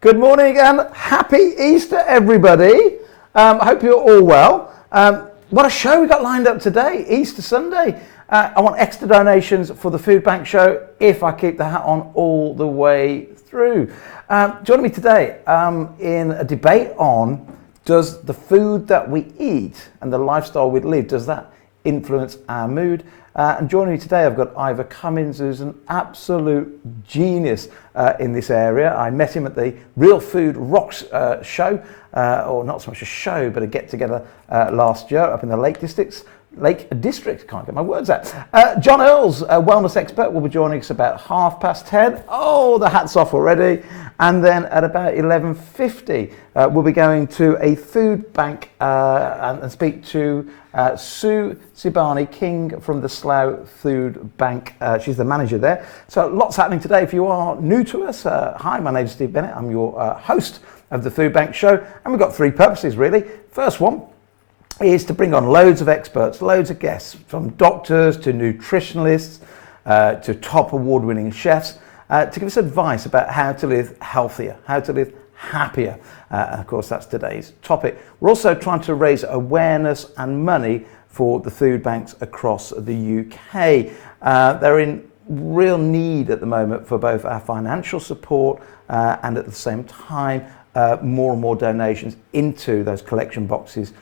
Good morning and happy Easter, everybody. I hope you're all well. What a show we got lined up today, Easter Sunday. I want extra donations for the food bank show if I keep the hat on all the way through. Joining me today in a debate on does the food that we eat and the lifestyle we live, does that influence our mood? And joining me today, I've got Ivor Cummins, who's an absolute genius in this area. I met him at the Real Food Rocks show, or not so much a show, but a get-together last year up in the Lake District, can't get my words out. John Earls, a wellness expert, will be joining us about 10:30. Oh, the hat's off already. And then at about 11:50, we'll be going to a food bank and speak to Sue Sibani King from the Slough Food Bank. She's the manager there. So lots happening today. If you are new to us, hi, my name's Steve Bennett. I'm your host of the Food Bank Show. And we've got three purposes, really. First one is to bring on loads of experts, loads of guests, from doctors to nutritionalists to top award-winning chefs, to give us advice about how to live healthier, how to live happier. And of course, that's today's topic. We're also trying to raise awareness and money for the food banks across the UK. They're in real need at the moment for both our financial support and at the same time, more and more donations into those collection boxes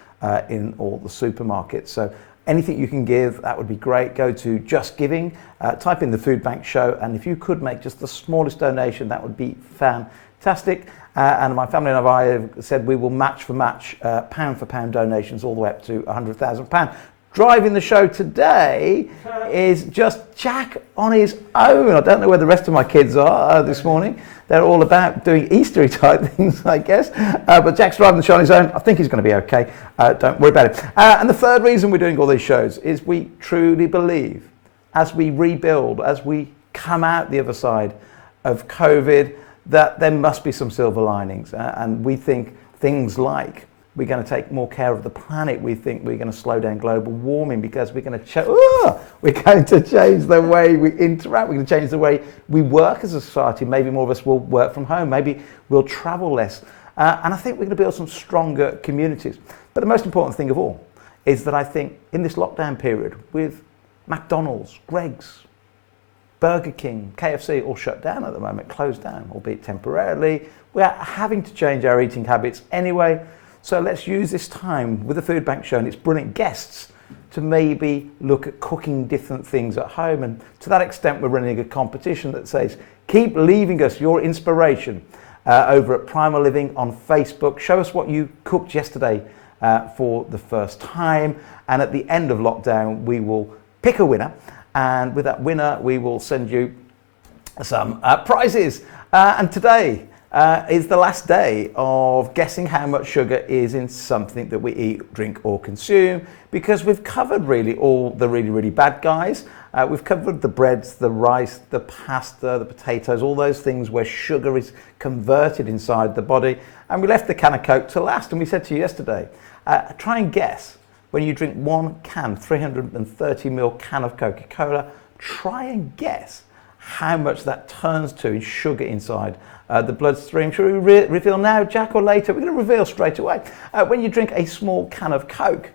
in all the supermarkets. So anything you can give, that would be great. Go to Just Giving, type in the Food Bank Show, and if you could make just the smallest donation, that would be fantastic. And my family and I have said we will match for match, pound for pound donations all the way up to £100,000. Driving the show today is just Jack on his own. I don't know where the rest of my kids are this morning. They're all about doing Eastery type things, I guess. But Jack's driving the show on his own. I think he's going to be okay. Don't worry about it. And the third reason we're doing all these shows is we truly believe as we rebuild, as we come out the other side of COVID, that there must be some silver linings. And we think things like we're going to take more care of the planet. We think we're going to slow down global warming because we're going to change the way we interact. We're going to change the way we work as a society. Maybe more of us will work from home. Maybe we'll travel less. And I think we're going to build some stronger communities. But the most important thing of all is that I think in this lockdown period with McDonald's, Greggs, Burger King, KFC all shut down at the moment, closed down, albeit temporarily. We are having to change our eating habits anyway. So let's use this time with the Food Bank Show and its brilliant guests to maybe look at cooking different things at home. And to that extent, we're running a competition that says, keep leaving us your inspiration over at Primal Living on Facebook. Show us what you cooked yesterday for the first time. And at the end of lockdown, we will pick a winner. And with that winner, we will send you some prizes. And today is the last day of guessing how much sugar is in something that we eat, drink, or consume, because we've covered really all the really, really bad guys. We've covered the breads, the rice, the pasta, the potatoes, all those things where sugar is converted inside the body. And we left the can of Coke to last. And we said to you yesterday, try and guess. When you drink one can, 330ml can of Coca-Cola, try and guess how much that turns to in sugar inside the bloodstream. Should we reveal now, Jack, or later? We're going to reveal straight away. When you drink a small can of Coke,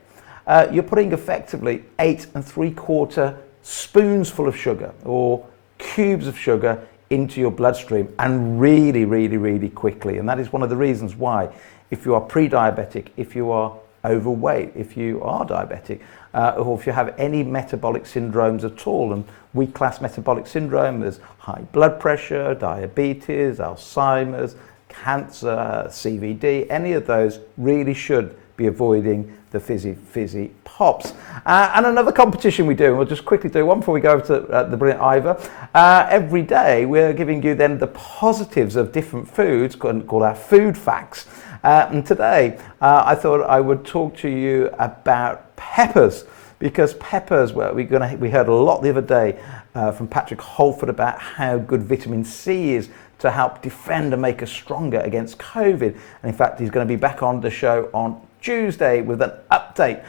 you're putting effectively 8 3/4 spoons full of sugar or cubes of sugar into your bloodstream, and really, really, really quickly. And that is one of the reasons why, if you are pre-diabetic, if you are overweight, if you are diabetic, or if you have any metabolic syndromes at all, and we class metabolic syndrome as high blood pressure, diabetes, Alzheimer's, cancer, CVD, any of those really should be avoiding the fizzy pops. And another competition we do, and we'll just quickly do one before we go over to the brilliant Ivor. Every day we're giving you then the positives of different foods, called our food facts. And today I thought I would talk to you about peppers, because peppers, well, we heard a lot the other day from Patrick Holford about how good vitamin C is to help defend and make us stronger against COVID. And in fact, he's going to be back on the show on Tuesday with an update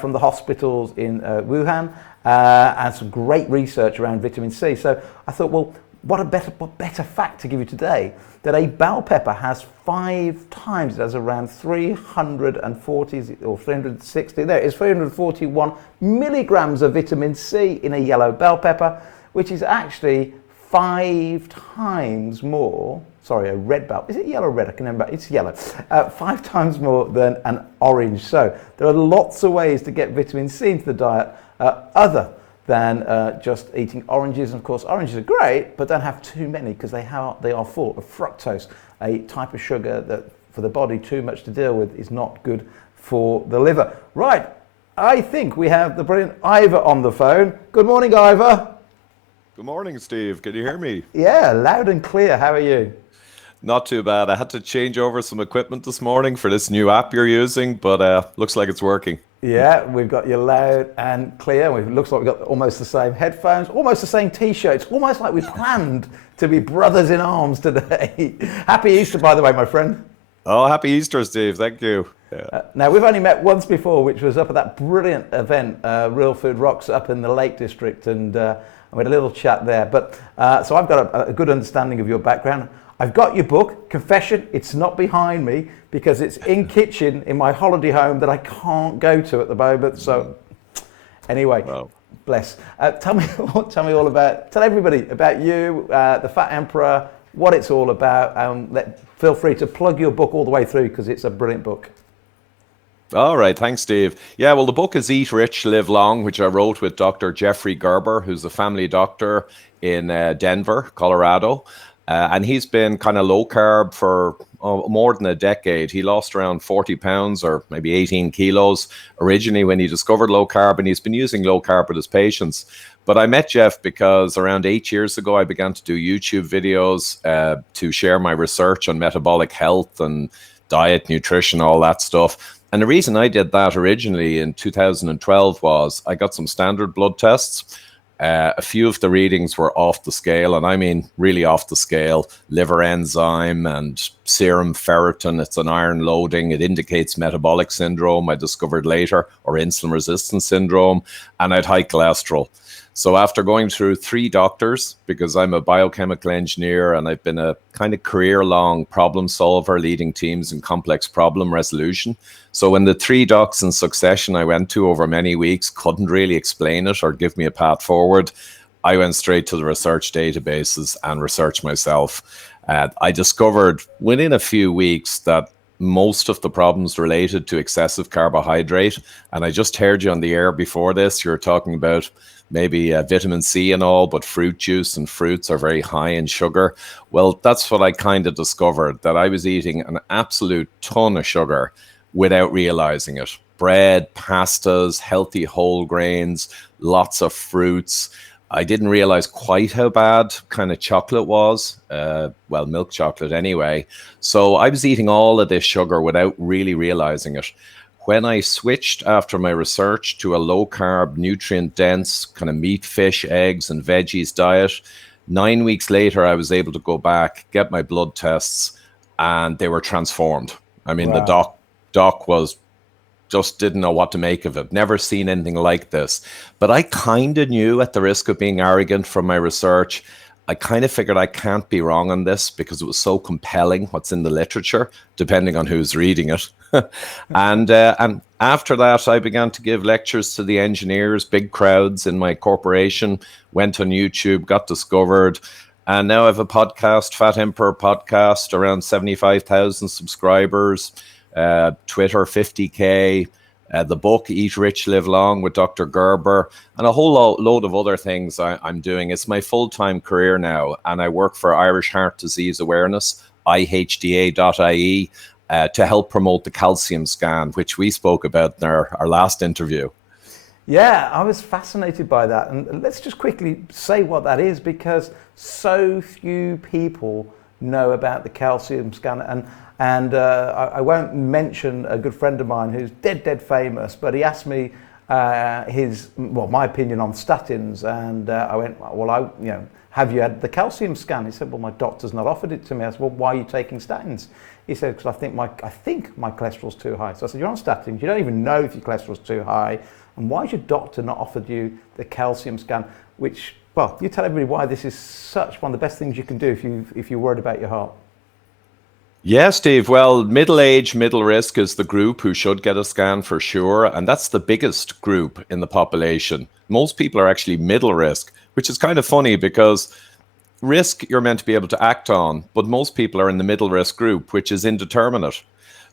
from the hospitals in Wuhan and some great research around vitamin C. So I thought, well, what better fact to give you today that a bell pepper has 5 times, it has around 340 or 360, there it is, 341 milligrams of vitamin C in a yellow bell pepper, which is actually 5 times more, sorry, a red bell, is it yellow or red? I can remember, it's yellow, 5 times more than an orange. So there are lots of ways to get vitamin C into the diet other than just eating oranges. And of course, oranges are great, but don't have too many because they are full of fructose, a type of sugar that for the body too much to deal with is not good for the liver. Right, I think we have the brilliant Ivor on the phone. Good morning, Ivor. Good morning, Steve. Can you hear me? Yeah, loud and clear. How are you? Not too bad. I had to change over some equipment this morning for this new app you're using, but looks like it's working. Yeah, we've got you loud and clear. It looks like we've got almost the same headphones, almost the same t-shirts, almost like we planned to be brothers in arms today. Happy Easter, by the way, my friend. Oh, happy Easter, Steve. Thank you. Yeah. Now, we've only met once before, which was up at that brilliant event, Real Food Rocks, up in the Lake District, and we had a little chat there. But so I've got a good understanding of your background. I've got your book, Confession. It's not behind me because it's in kitchen in my holiday home that I can't go to at the moment. So anyway, Wow. bless. Tell me all about, tell everybody about you, the Fat Emperor, what it's all about. Feel free to plug your book all the way through because it's a brilliant book. All right. Thanks, Steve. Yeah, well, the book is Eat Rich, Live Long, which I wrote with Dr. Jeffrey Gerber, who's a family doctor in Denver, Colorado. And he's been kind of low carb for more than a decade. He lost around 40 pounds or maybe 18 kilos originally when he discovered low carb, and he's been using low carb with his patients. But I met Jeff because around 8 years ago, I began to do YouTube videos to share my research on metabolic health and diet, nutrition, all that stuff. And the reason I did that originally in 2012 was I got some standard blood tests. A few of the readings were off the scale, and I mean really off the scale. Liver enzyme and serum ferritin, it's an iron loading. It indicates metabolic syndrome, I discovered later, or insulin resistance syndrome, and I had high cholesterol. So after going through 3 doctors, because I'm a biochemical engineer and I've been a kind of career-long problem solver leading teams in complex problem resolution. So when the 3 docs in succession I went to over many weeks couldn't really explain it or give me a path forward, I went straight to the research databases and researched myself. I discovered within a few weeks that most of the problems related to excessive carbohydrate, and I just heard you on the air before this, you were talking about maybe vitamin C and all, but fruit juice and fruits are very high in sugar. Well, that's what I kind of discovered, that I was eating an absolute ton of sugar without realizing it. Bread, pastas, healthy whole grains, lots of fruits. I didn't realize quite how bad kind of chocolate was. Well, milk chocolate anyway. So I was eating all of this sugar without really realizing it. When I switched after my research to a low carb, nutrient dense kind of meat, fish, eggs and veggies diet, 9 weeks later, I was able to go back, get my blood tests, and they were transformed. I mean, Wow. the doc was just didn't know what to make of it. Never seen anything like this. But I kind of knew, at the risk of being arrogant from my research, I kind of figured I can't be wrong on this because it was so compelling what's in the literature, depending on who's reading it. And after that, I began to give lectures to the engineers, big crowds in my corporation, went on YouTube, got discovered. And now I have a podcast, Fat Emperor Podcast, around 75,000 subscribers, Twitter 50K, the book Eat Rich, Live Long with Dr. Gerber, and a whole load of other things I'm doing. It's my full-time career now, and I work for Irish Heart Disease Awareness, ihda.ie, to help promote the calcium scan, which we spoke about in our last interview. Yeah, I was fascinated by that. And let's just quickly say what that is, because so few people know about the calcium scanner. And I won't mention a good friend of mine who's dead famous, but he asked me my opinion on statins. And I went, well, have you had the calcium scan? He said, well, my doctor's not offered it to me. I said, well, why are you taking statins? He said, because I think my cholesterol's too high. So I said, you're on statins. You don't even know if your cholesterol's too high. And why has your doctor not offered you the calcium scan? Which, well, you tell everybody why this is such one of the best things you can do if you're worried about your heart. Yeah, Steve. Well, middle age, middle risk is the group who should get a scan for sure. And that's the biggest group in the population. Most people are actually middle risk, which is kind of funny because risk you're meant to be able to act on, but most people are in the middle risk group, which is indeterminate.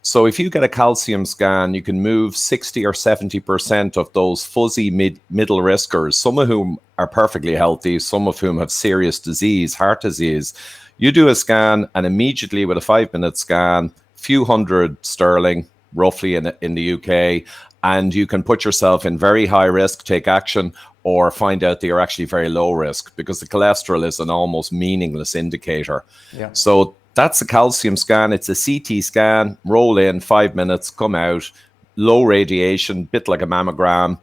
So if you get a calcium scan, you can move 60 or 70% of those fuzzy middle riskers, some of whom are perfectly healthy, some of whom have serious disease, heart disease. You do a scan, and immediately with a 5-minute scan, few hundred sterling, roughly in the UK, and you can put yourself in very high risk, take action, or find out that you're actually very low risk because the cholesterol is an almost meaningless indicator. Yeah. So that's a calcium scan. It's a CT scan, roll in 5 minutes, come out, low radiation, bit like a mammogram,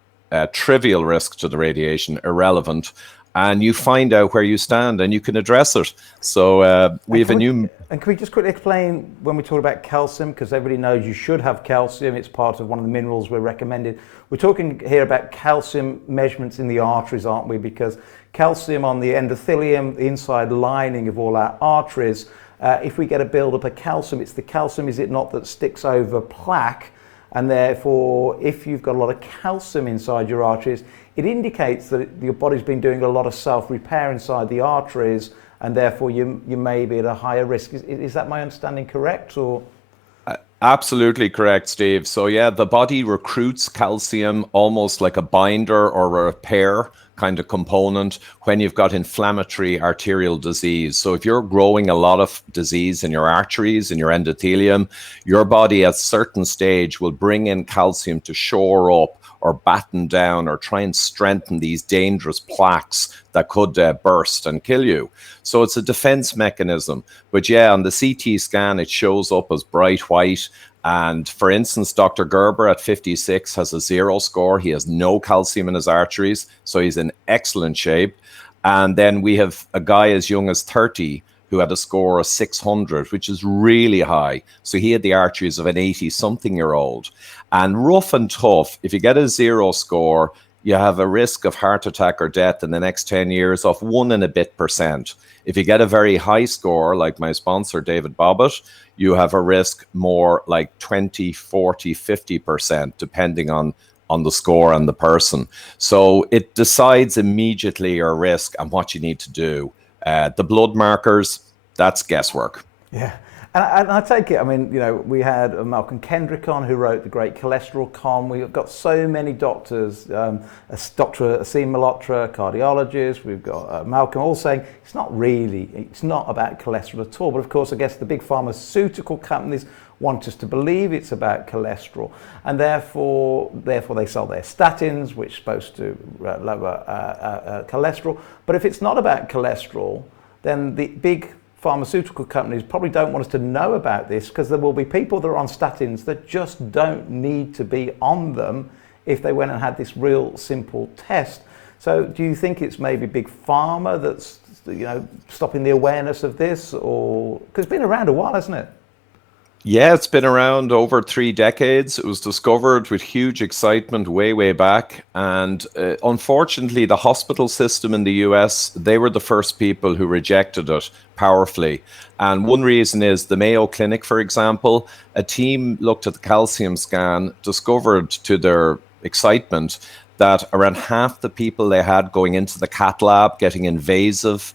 trivial risk to the radiation, irrelevant. And you find out where you stand and you can address it. So we have a new... And can we just quickly explain when we talk about calcium, because everybody knows you should have calcium, it's part of one of the minerals we're recommended. We're talking here about calcium measurements in the arteries, aren't we? Because calcium on the endothelium, the inside lining of all our arteries, if we get a build-up of calcium, it's the calcium, is it not, that sticks over plaque, and therefore if you've got a lot of calcium inside your arteries, it indicates that your body's been doing a lot of self-repair inside the arteries, and therefore you may be at a higher risk. Is that my understanding correct? Or? Absolutely correct, Steve. So yeah, the body recruits calcium almost like a binder or a repair kind of component when you've got inflammatory arterial disease. So if you're growing a lot of disease in your arteries, in your endothelium, your body at a certain stage will bring in calcium to shore up or batten down or try and strengthen these dangerous plaques that could burst and kill you. So it's a defense mechanism. But yeah, on the CT scan, it shows up as bright white. And for instance, Dr. Gerber at 56 has a 0 score. He has no calcium in his arteries, so he's in excellent shape. And then we have a guy as young as 30 who had a score of 600, which is really high. So he had the arteries of an 80-something-year-old. And rough and tough, if you get a 0 score, you have a risk of heart attack or death in the next 10 years of 1 and a bit percent. If you get a very high score, like my sponsor, David Bobbitt, you have a risk more like 20, 40, 50%, depending on the score and the person. So it decides immediately your risk and what you need to do. The blood markers, that's guesswork. Yeah. And I take it, I mean, you know, we had Malcolm Kendrick on, who wrote The Great Cholesterol Con. We've got so many doctors, Dr. Asim Malhotra, cardiologist. We've got Malcolm all saying it's not about cholesterol at all. But of course, I guess the big pharmaceutical companies want us to believe it's about cholesterol. And therefore they sell their statins, which are supposed to lower cholesterol. But if it's not about cholesterol, then the big pharmaceutical companies probably don't want us to know about this, because there will be people that are on statins that just don't need to be on them if they went and had this real simple test. So do you think it's maybe big pharma that's, you know, stopping the awareness of this? Or because it's been around a while, hasn't it? Yeah, it's been around over 3 decades. It was discovered with huge excitement way back. And unfortunately, the hospital system in the US, they were the first people who rejected it powerfully. And one reason is the Mayo Clinic, for example, a team looked at the calcium scan, discovered to their excitement that around half the people they had going into the cath lab getting invasive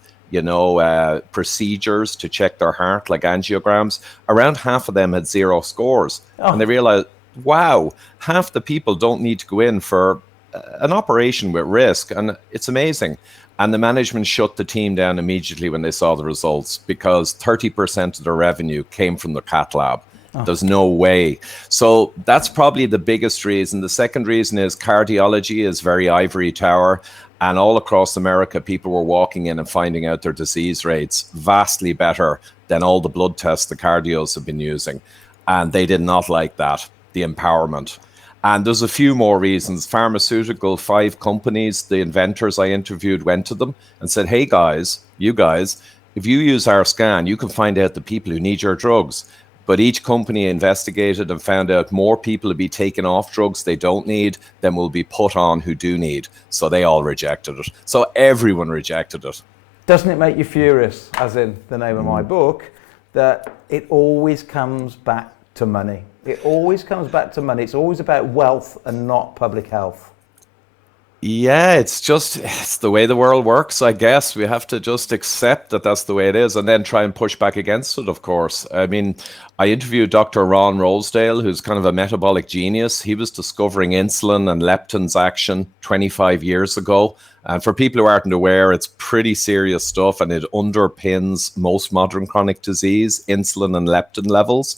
procedures to check their heart, like angiograms, around half of them had 0 scores. Oh. And they realized, wow, half the people don't need to go in for an operation with risk. And it's amazing. And the management shut the team down immediately when they saw the results, because 30% of their revenue came from the cath lab. Oh. There's no way. So that's probably the biggest reason. The second reason is cardiology is very ivory tower. And all across America, people were walking in and finding out their disease rates vastly better than all the blood tests the cardios have been using. And they did not like that, the empowerment. And there's a few more reasons. Pharmaceutical, 5 companies, the inventors I interviewed went to them and said, hey guys, you guys, if you use our scan, you can find out the people who need your drugs. But each company investigated and found out more people will be taken off drugs they don't need than will be put on who do need. So they all rejected it. So everyone rejected it. Doesn't it make you furious, as in the name of my book, that it always comes back to money. It always comes back to money. It's always about wealth and not public health. Yeah, it's the way the world works, I guess. We have to just accept that that's the way it is and then try and push back against it, of course. I mean, I interviewed Dr. Ron Rosedale, who's kind of a metabolic genius. He was discovering insulin and leptin's action 25 years ago. And for people who aren't aware, it's pretty serious stuff and it underpins most modern chronic disease, insulin and leptin levels.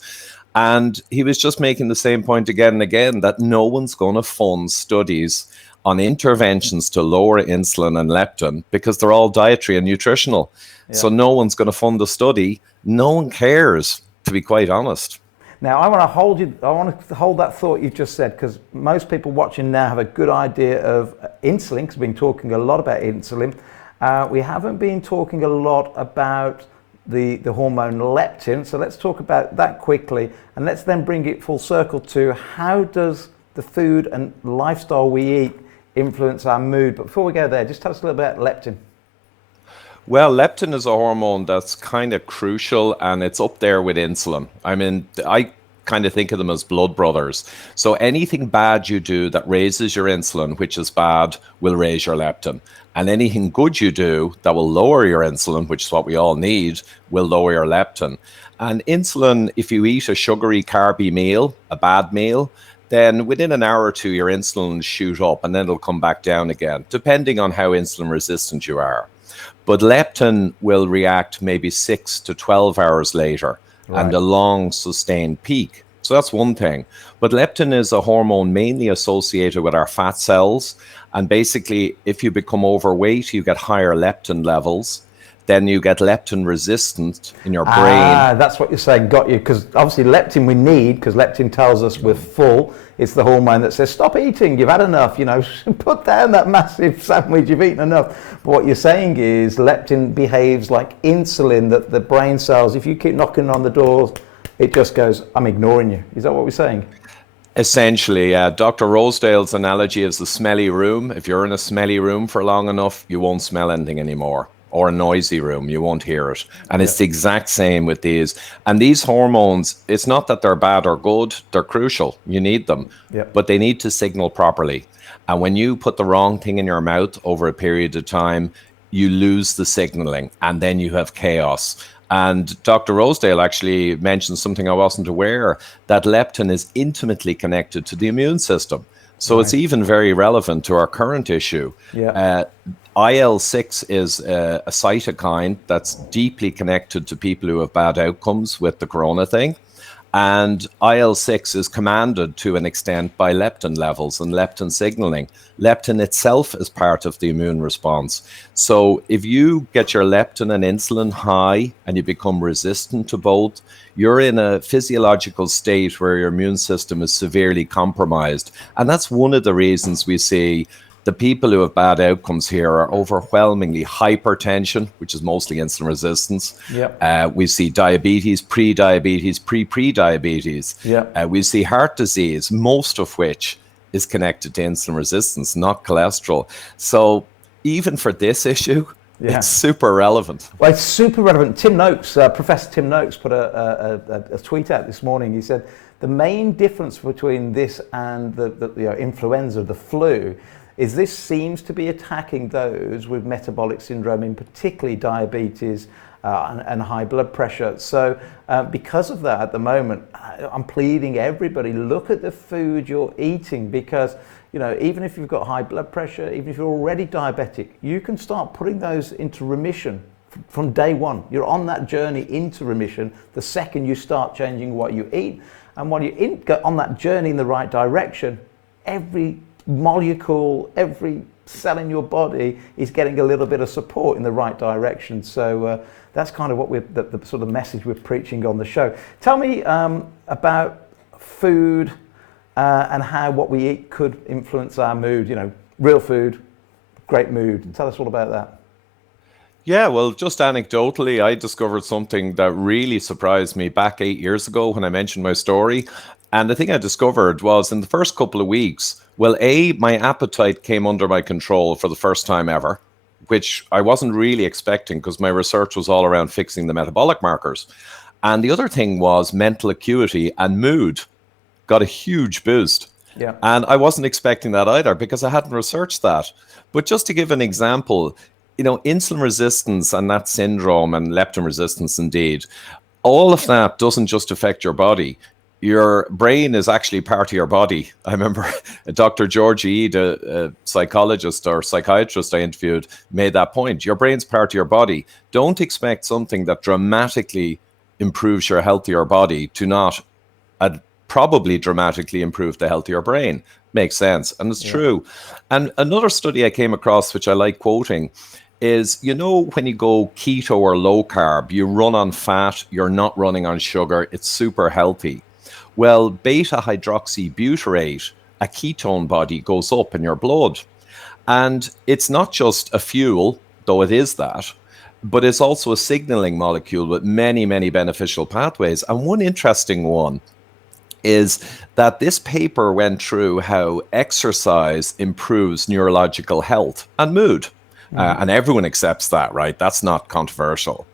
And he was just making the same point again and again that no one's going to fund studies on interventions to lower insulin and leptin because they're all dietary and nutritional. Yeah. So no one's going to fund a study. No one cares, to be quite honest. Now, I want to hold that thought you've just said, because most people watching now have a good idea of insulin, because we've been talking a lot about insulin. We haven't been talking a lot about the hormone leptin. So let's talk about that quickly, and let's then bring it full circle to how does the food and lifestyle we eat influence our mood. But before we go there, just tell us a little bit about leptin. Well, leptin is a hormone that's kind of crucial and it's up there with insulin. I mean, I kind of think of them as blood brothers. So anything bad you do that raises your insulin, which is bad, will raise your leptin. And anything good you do that will lower your insulin, which is what we all need, will lower your leptin. And insulin, if you eat a sugary, carby meal, a bad meal, then within an hour or two, your insulin will shoot up and then it'll come back down again, depending on how insulin resistant you are. But leptin will react maybe 6 to 12 hours later, right, and a long sustained peak. So that's one thing. But leptin is a hormone mainly associated with our fat cells. And basically, if you become overweight, you get higher leptin levels. Then you get leptin resistant in your brain. Ah, that's what you're saying. Got you. Because obviously leptin we need, because leptin tells us we're full. It's the hormone that says, stop eating, you've had enough, put down that massive sandwich, you've eaten enough. But what you're saying is leptin behaves like insulin, that the brain cells, if you keep knocking on the doors, it just goes, I'm ignoring you. Is that what we're saying? Essentially, Dr. Rosedale's analogy is the smelly room. If you're in a smelly room for long enough, you won't smell anything anymore. Or a noisy room, you won't hear it. And it's the exact same with these. And these hormones, it's not that they're bad or good, they're crucial. You need them, but they need to signal properly. And when you put the wrong thing in your mouth over a period of time, you lose the signaling and then you have chaos. And Dr. Rosedale actually mentioned something I wasn't aware, that leptin is intimately connected to the immune system. So It's even very relevant to our current issue. IL-6 is a cytokine that's deeply connected to people who have bad outcomes with the corona thing. And IL-6 is commanded to an extent by leptin levels and leptin signaling. Leptin itself is part of the immune response. So if you get your leptin and insulin high and you become resistant to both, you're in a physiological state where your immune system is severely compromised. And that's one of the reasons we see the people who have bad outcomes here are overwhelmingly hypertension, which is mostly insulin resistance. We see diabetes, pre-diabetes, pre-diabetes. We see heart disease, most of which is connected to insulin resistance, not cholesterol. So even for this issue, it's super relevant. Well, it's super relevant. Tim Noakes, Professor Tim Noakes, put a tweet out this morning. He said the main difference between this and the influenza, the flu, is this seems to be attacking those with metabolic syndrome, in particularly diabetes and high blood pressure. So because of that, at the moment, I'm pleading everybody, look at the food you're eating, because even if you've got high blood pressure, even if you're already diabetic, you can start putting those into remission from day one. You're on that journey into remission the second you start changing what you eat. And when you go on that journey in the right direction, every molecule, every cell in your body is getting a little bit of support in the right direction. So that's kind of what the sort of message we're preaching on the show. Tell me about food and how what we eat could influence our mood. Real food, great mood. Tell us all about that. Yeah, well, just anecdotally, I discovered something that really surprised me back 8 years ago when I mentioned my story. And the thing I discovered was in the first couple of weeks, well, my appetite came under my control for the first time ever, which I wasn't really expecting because my research was all around fixing the metabolic markers. And the other thing was mental acuity and mood got a huge boost. Yeah. And I wasn't expecting that either because I hadn't researched that. But just to give an example, insulin resistance and that syndrome and leptin resistance, indeed, all of that doesn't just affect your body. Your brain is actually part of your body. I remember Dr. George Eid, a psychologist or psychiatrist I interviewed, made that point. Your brain's part of your body. Don't expect something that dramatically improves your healthier body to not probably dramatically improve the healthier brain. Makes sense. And it's true. And another study I came across, which I like quoting, is, when you go keto or low carb, you run on fat, you're not running on sugar, it's super healthy. Well, beta-hydroxybutyrate, a ketone body, goes up in your blood. And it's not just a fuel, though it is that, but it's also a signaling molecule with many, many beneficial pathways. And one interesting one is that this paper went through how exercise improves neurological health and mood. And everyone accepts that, right? That's not controversial.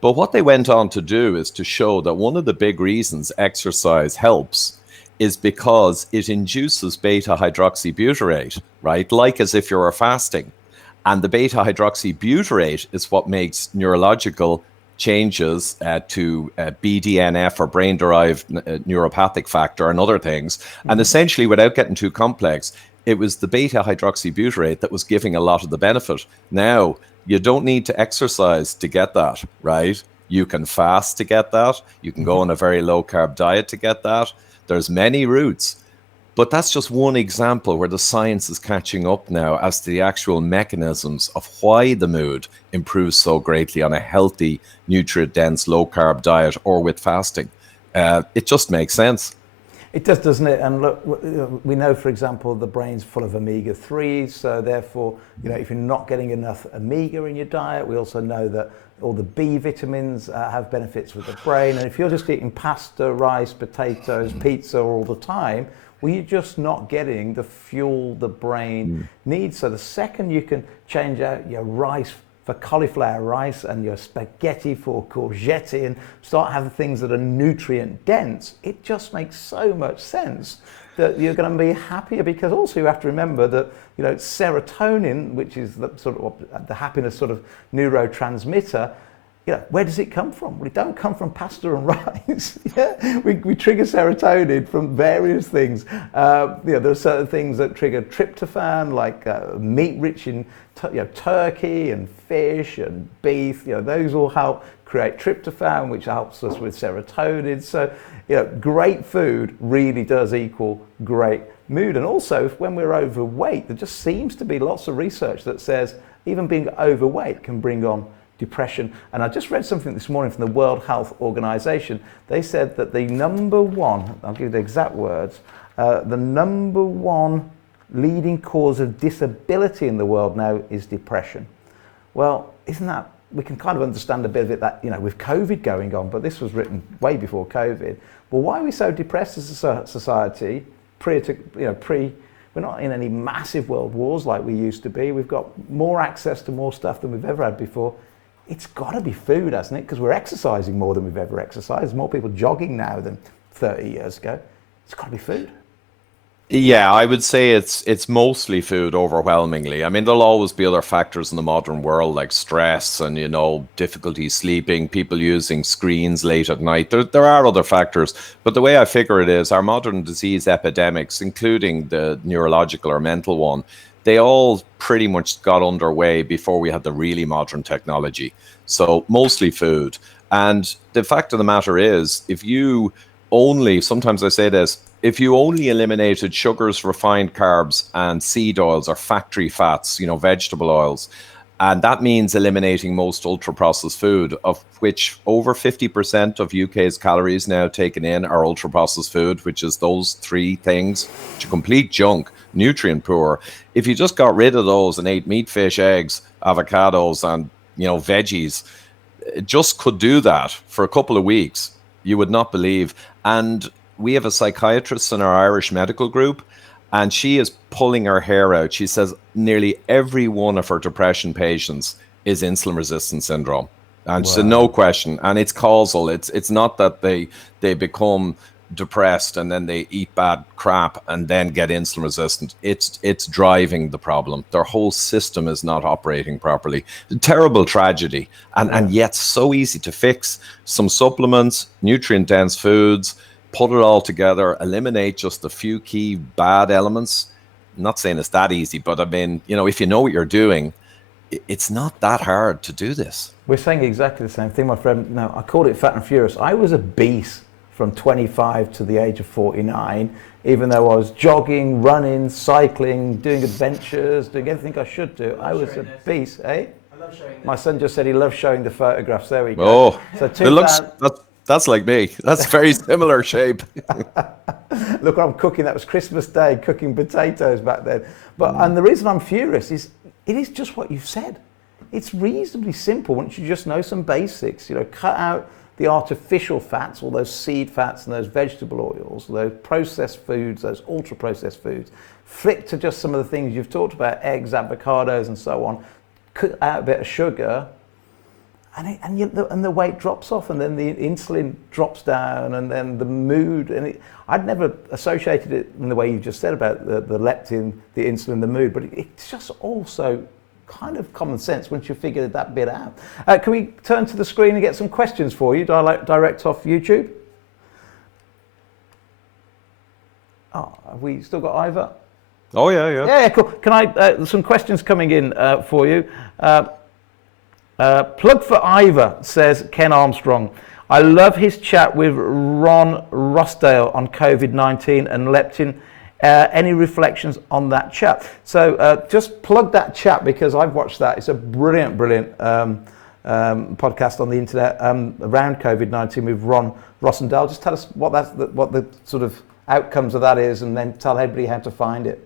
But what they went on to do is to show that one of the big reasons exercise helps is because it induces beta-hydroxybutyrate, right? Like as if you were fasting. And the beta-hydroxybutyrate is what makes neurological changes to BDNF or brain-derived neuropathic factor and other things. And essentially, without getting too complex, it was the beta-hydroxybutyrate that was giving a lot of the benefit. Now, you don't need to exercise to get that, right? You can fast to get that. You can go on a very low-carb diet to get that. There's many routes. But that's just one example where the science is catching up now as to the actual mechanisms of why the mood improves so greatly on a healthy, nutrient-dense, low-carb diet or with fasting. It just makes sense. It does, doesn't it? And look, we know, for example, the brain's full of omega-3s, so therefore, if you're not getting enough omega in your diet, we also know that all the B vitamins have benefits with the brain. And if you're just eating pasta, rice, potatoes, pizza all the time, well, you're just not getting the fuel the brain needs. So the second you can change out your rice for cauliflower rice and your spaghetti for courgette and start having things that are nutrient dense, it just makes so much sense that you're going to be happier. Because also you have to remember that serotonin, which is the sort of the happiness sort of neurotransmitter, where does it come from? Well, it don't come from pasta and rice. We trigger serotonin from various things. There are certain things that trigger tryptophan, like meat rich in turkey and fish and beef. Those all help create tryptophan, which helps us with serotonin. So, great food really does equal great mood. And also, when we're overweight, there just seems to be lots of research that says even being overweight can bring on depression. And I just read something this morning from the World Health Organization. They said that the number one, I'll give you the exact words, the number one leading cause of disability in the world now is depression. Well, isn't that, we can kind of understand a bit of it that, with COVID going on, but this was written way before COVID. Well, why are we so depressed as a society? We're not in any massive world wars like we used to be. We've got more access to more stuff than we've ever had before. It's got to be food, hasn't it? Because we're exercising more than we've ever exercised. There's more people jogging now than 30 years ago. It's got to be food. Yeah, I would say it's mostly food overwhelmingly. I mean, there'll always be other factors in the modern world like stress and, difficulty sleeping, people using screens late at night. There are other factors, but the way I figure it is our modern disease epidemics, including the neurological or mental one, they all pretty much got underway before we had the really modern technology. So mostly food. And the fact of the matter is, sometimes I say this, if you only eliminated sugars, refined carbs, and seed oils or factory fats, vegetable oils, and that means eliminating most ultra-processed food, of which over 50% of UK's calories now taken in are ultra-processed food, which is those three things, which are complete junk, nutrient poor. If you just got rid of those and ate meat, fish, eggs, avocados, and veggies, just could do that for a couple of weeks, you would not believe. And we have a psychiatrist in our Irish medical group, and she is pulling her hair out. She says nearly every one of her depression patients is insulin resistant syndrome. And so no question. And it's causal. It's not that they become depressed and then they eat bad crap and then get insulin resistant. It's driving the problem. Their whole system is not operating properly. Terrible tragedy. And yet so easy to fix. Some supplements, nutrient dense foods, put it all together, eliminate just a few key bad elements. I'm not saying it's that easy, but I mean, if you know what you're doing, it's not that hard to do this. We're saying exactly the same thing, my friend. No, I called it fat and furious. I was obese from 25 to the age of 49, even though I was jogging, running, cycling, doing adventures, doing everything I should do. I was obese, eh? I love showing this. My son just said he loves showing the photographs. There we go. Oh, So it looks, that's like me. That's very similar shape. Look what I'm cooking. That was Christmas Day, cooking potatoes back then. But and the reason I'm furious is it is just what you've said. It's reasonably simple once you just know some basics. Cut out the artificial fats, all those seed fats and those vegetable oils, those processed foods, those ultra processed foods. Flick to just some of the things you've talked about, eggs, avocados, and so on. Cut out a bit of sugar, and the weight drops off, and then the insulin drops down, and then the mood. And I'd never associated it in the way you just said about the leptin, the insulin, the mood, but it's just also kind of common sense once you figure that bit out. Can we turn to the screen and get some questions for you direct off YouTube? Oh, have we still got Ivor? Oh, yeah. Yeah, cool. Can I, some questions coming in for you. Plug for Ivor, says Ken Armstrong. I love his chat with Ron Rossdale on COVID-19 and leptin. Any reflections on that chat? So just plug that chat because I've watched that. It's a brilliant podcast on the internet around COVID-19 with Ron Rossdale. Just tell us what the sort of outcomes of that is, and then tell everybody how to find it.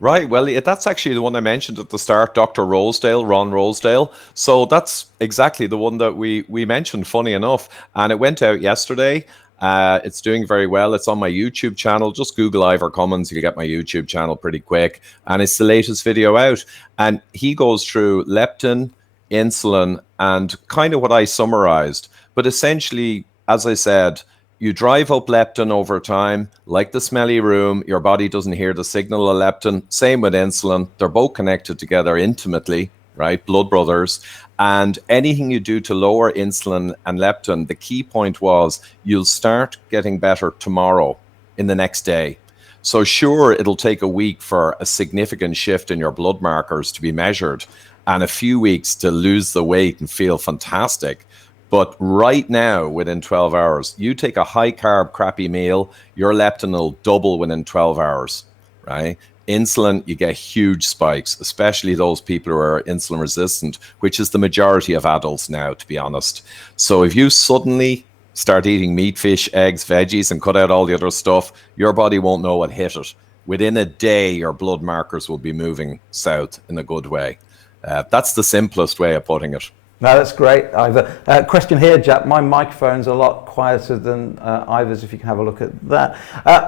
Right. Well, that's actually the one I mentioned at the start, Dr. Ron Rosedale. So that's exactly the one that we mentioned, funny enough. And it went out yesterday. It's doing very well. It's on my YouTube channel. Just Google Ivor Cummins. You'll get my YouTube channel pretty quick. And it's the leptest video out. And he goes through leptin, insulin, and kind of what I summarized. But essentially, as I said, you drive up leptin over time, like the smelly room. Your body doesn't hear the signal of leptin. Same with insulin. They're both connected together intimately, right? Blood brothers. And anything you do to lower insulin and leptin, the key point was you'll start getting better tomorrow, in the next day. So sure, it'll take a week for a significant shift in your blood markers to be measured and a few weeks to lose the weight and feel fantastic. But right now, within 12 hours, you take a high carb, crappy meal, your leptin will double within 12 hours, right? Insulin, you get huge spikes, especially those people who are insulin resistant, which is the majority of adults now, to be honest. So if you suddenly start eating meat, fish, eggs, veggies, and cut out all the other stuff, your body won't know what hit it. Within a day, your blood markers will be moving south in a good way. That's the simplest way of putting it. No, that's great, Ivor. Question here, Jack. My microphone's a lot quieter than Ivor's, if you can have a look at that.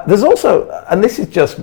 There's also, and this is just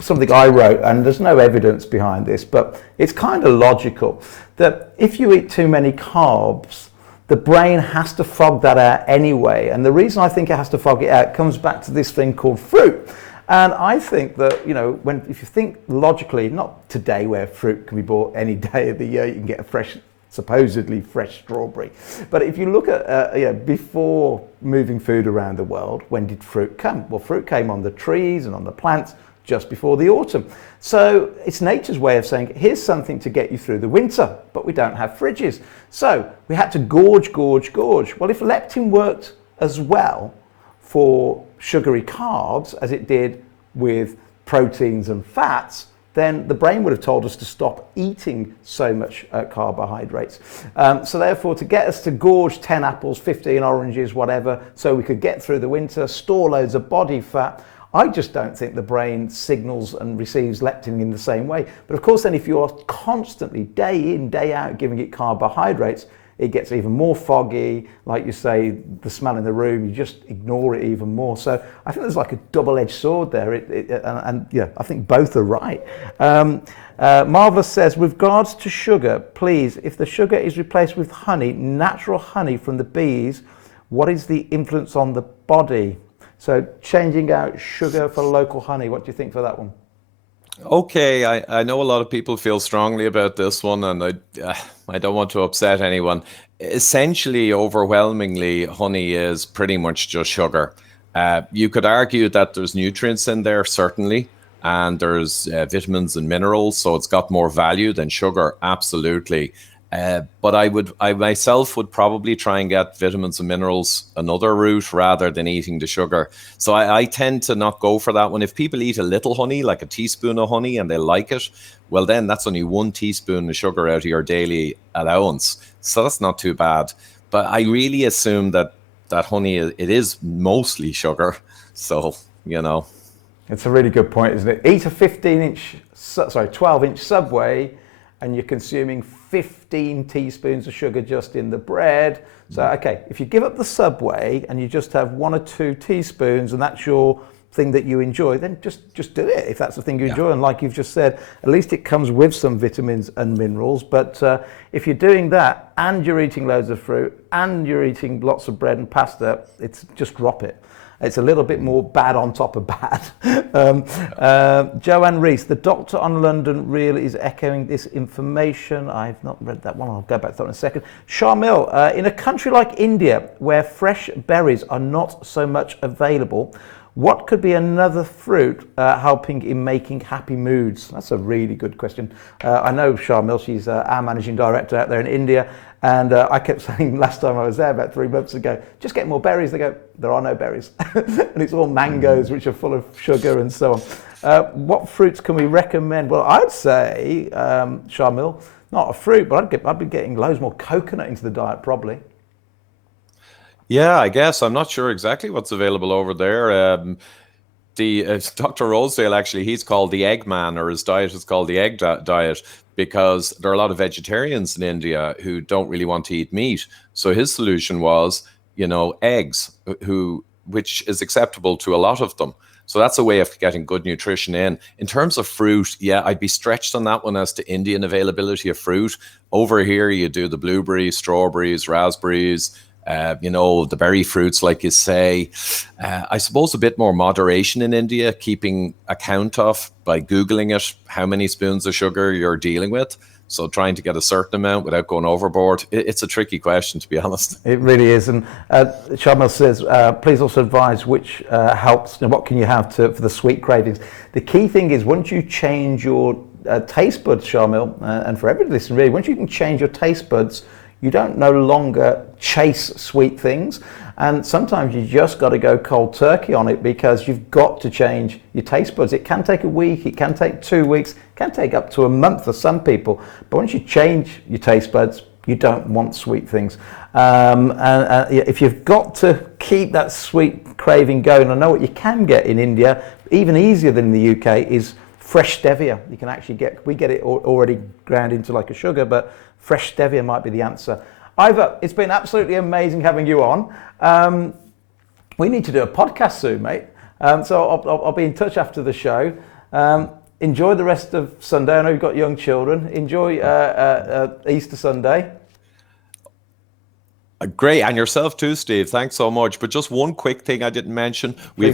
something I wrote, and there's no evidence behind this, but it's kind of logical, that if you eat too many carbs, the brain has to fog that out anyway. And the reason I think it has to fog it out comes back to this thing called fruit. And I think that, if you think logically, not today where fruit can be bought any day of the year, you can get a supposedly fresh strawberry. But if you look at before moving food around the world, when did fruit come? Well, fruit came on the trees and on the plants just before the autumn. So it's nature's way of saying, here's something to get you through the winter, but we don't have fridges. So we had to gorge. Well, if leptin worked as well for sugary carbs as it did with proteins and fats, then the brain would have told us to stop eating so much carbohydrates. So therefore, to get us to gorge 10 apples, 15 oranges, whatever, so we could get through the winter, store loads of body fat, I just don't think the brain signals and receives leptin in the same way. But of course, then if you are constantly, day in, day out, giving it carbohydrates, it gets even more foggy. Like you say, the smell in the room, you just ignore it even more. So I think there's like a double-edged sword there. And yeah, I think both are right. Marvelous says, with regards to sugar, please, if the sugar is replaced with honey, natural honey from the bees, what is the influence on the body? So changing out sugar for local honey, what do you think for that one? Okay, I know a lot of people feel strongly about this one, and I don't want to upset anyone. Essentially, overwhelmingly, honey is pretty much just sugar. You could argue that there's nutrients in there, certainly, and there's vitamins and minerals, so it's got more value than sugar, absolutely. But I myself would probably try and get vitamins and minerals another route rather than eating the sugar. So I tend to not go for that one. If people eat a little honey, like a teaspoon of honey, and they like it, well, then that's only 1 teaspoon of sugar out of your daily allowance. So that's not too bad. But I really assume that honey, it is mostly sugar. So, It's a really good point, isn't it? Eat a 12-inch Subway, and you're consuming 15 teaspoons of sugar just in the bread. So, okay, if you give up the Subway and you just have 1 or 2 teaspoons and that's your thing that you enjoy, then just do it if that's the thing you enjoy. And like you've just said, at least it comes with some vitamins and minerals. But if you're doing that and you're eating loads of fruit and you're eating lots of bread and pasta, it's just drop it. It's a little bit more bad on top of bad. Joanne Reese, the doctor on London Real is echoing this information. I've not read that one. I'll go back to that in a second. Sharmil, in a country like India, where fresh berries are not so much available, what could be another fruit helping in making happy moods? That's a really good question. I know Sharmil, she's our managing director out there in India. And I kept saying last time I was there about 3 months ago, just get more berries. They go, there are no berries. And it's all mangoes, which are full of sugar and so on. What fruits can we recommend? Well, I'd say, Sharmil, not a fruit, but I'd be getting loads more coconut into the diet probably. Yeah, I guess. I'm not sure exactly what's available over there. Dr. Rosedale, actually, he's called the egg man, or his diet is called the egg diet, because there are a lot of vegetarians in India who don't really want to eat meat. So his solution was, eggs, which is acceptable to a lot of them. So that's a way of getting good nutrition in. In terms of fruit, yeah, I'd be stretched on that one as to Indian availability of fruit. Over here, you do the blueberries, strawberries, raspberries, the berry fruits, like you say. I suppose a bit more moderation in India, keeping account of, by Googling it, how many spoons of sugar you're dealing with. So trying to get a certain amount without going overboard. It's a tricky question, to be honest. It really is. And Sharmil says, please also advise which helps, what can you have for the sweet cravings. The key thing is once you change your taste buds, Sharmil, and for everybody listening really, once you can change your taste buds, you don't no longer chase sweet things. And sometimes you just got to go cold turkey on it because you've got to change your taste buds. It can take a week, it can take 2 weeks, it can take up to a month for some people. But once you change your taste buds, you don't want sweet things. And if you've got to keep that sweet craving going, I know what you can get in India, even easier than in the UK, is fresh stevia. You can actually we get it already ground into like a sugar, but fresh stevia might be the answer. Ivor, it's been absolutely amazing having you on. We need to do a podcast soon, mate. So I'll be in touch after the show. Enjoy the rest of Sunday. I know you've got young children. Enjoy Easter Sunday. Great, and yourself too, Steve. Thanks so much. But just one quick thing I didn't mention. We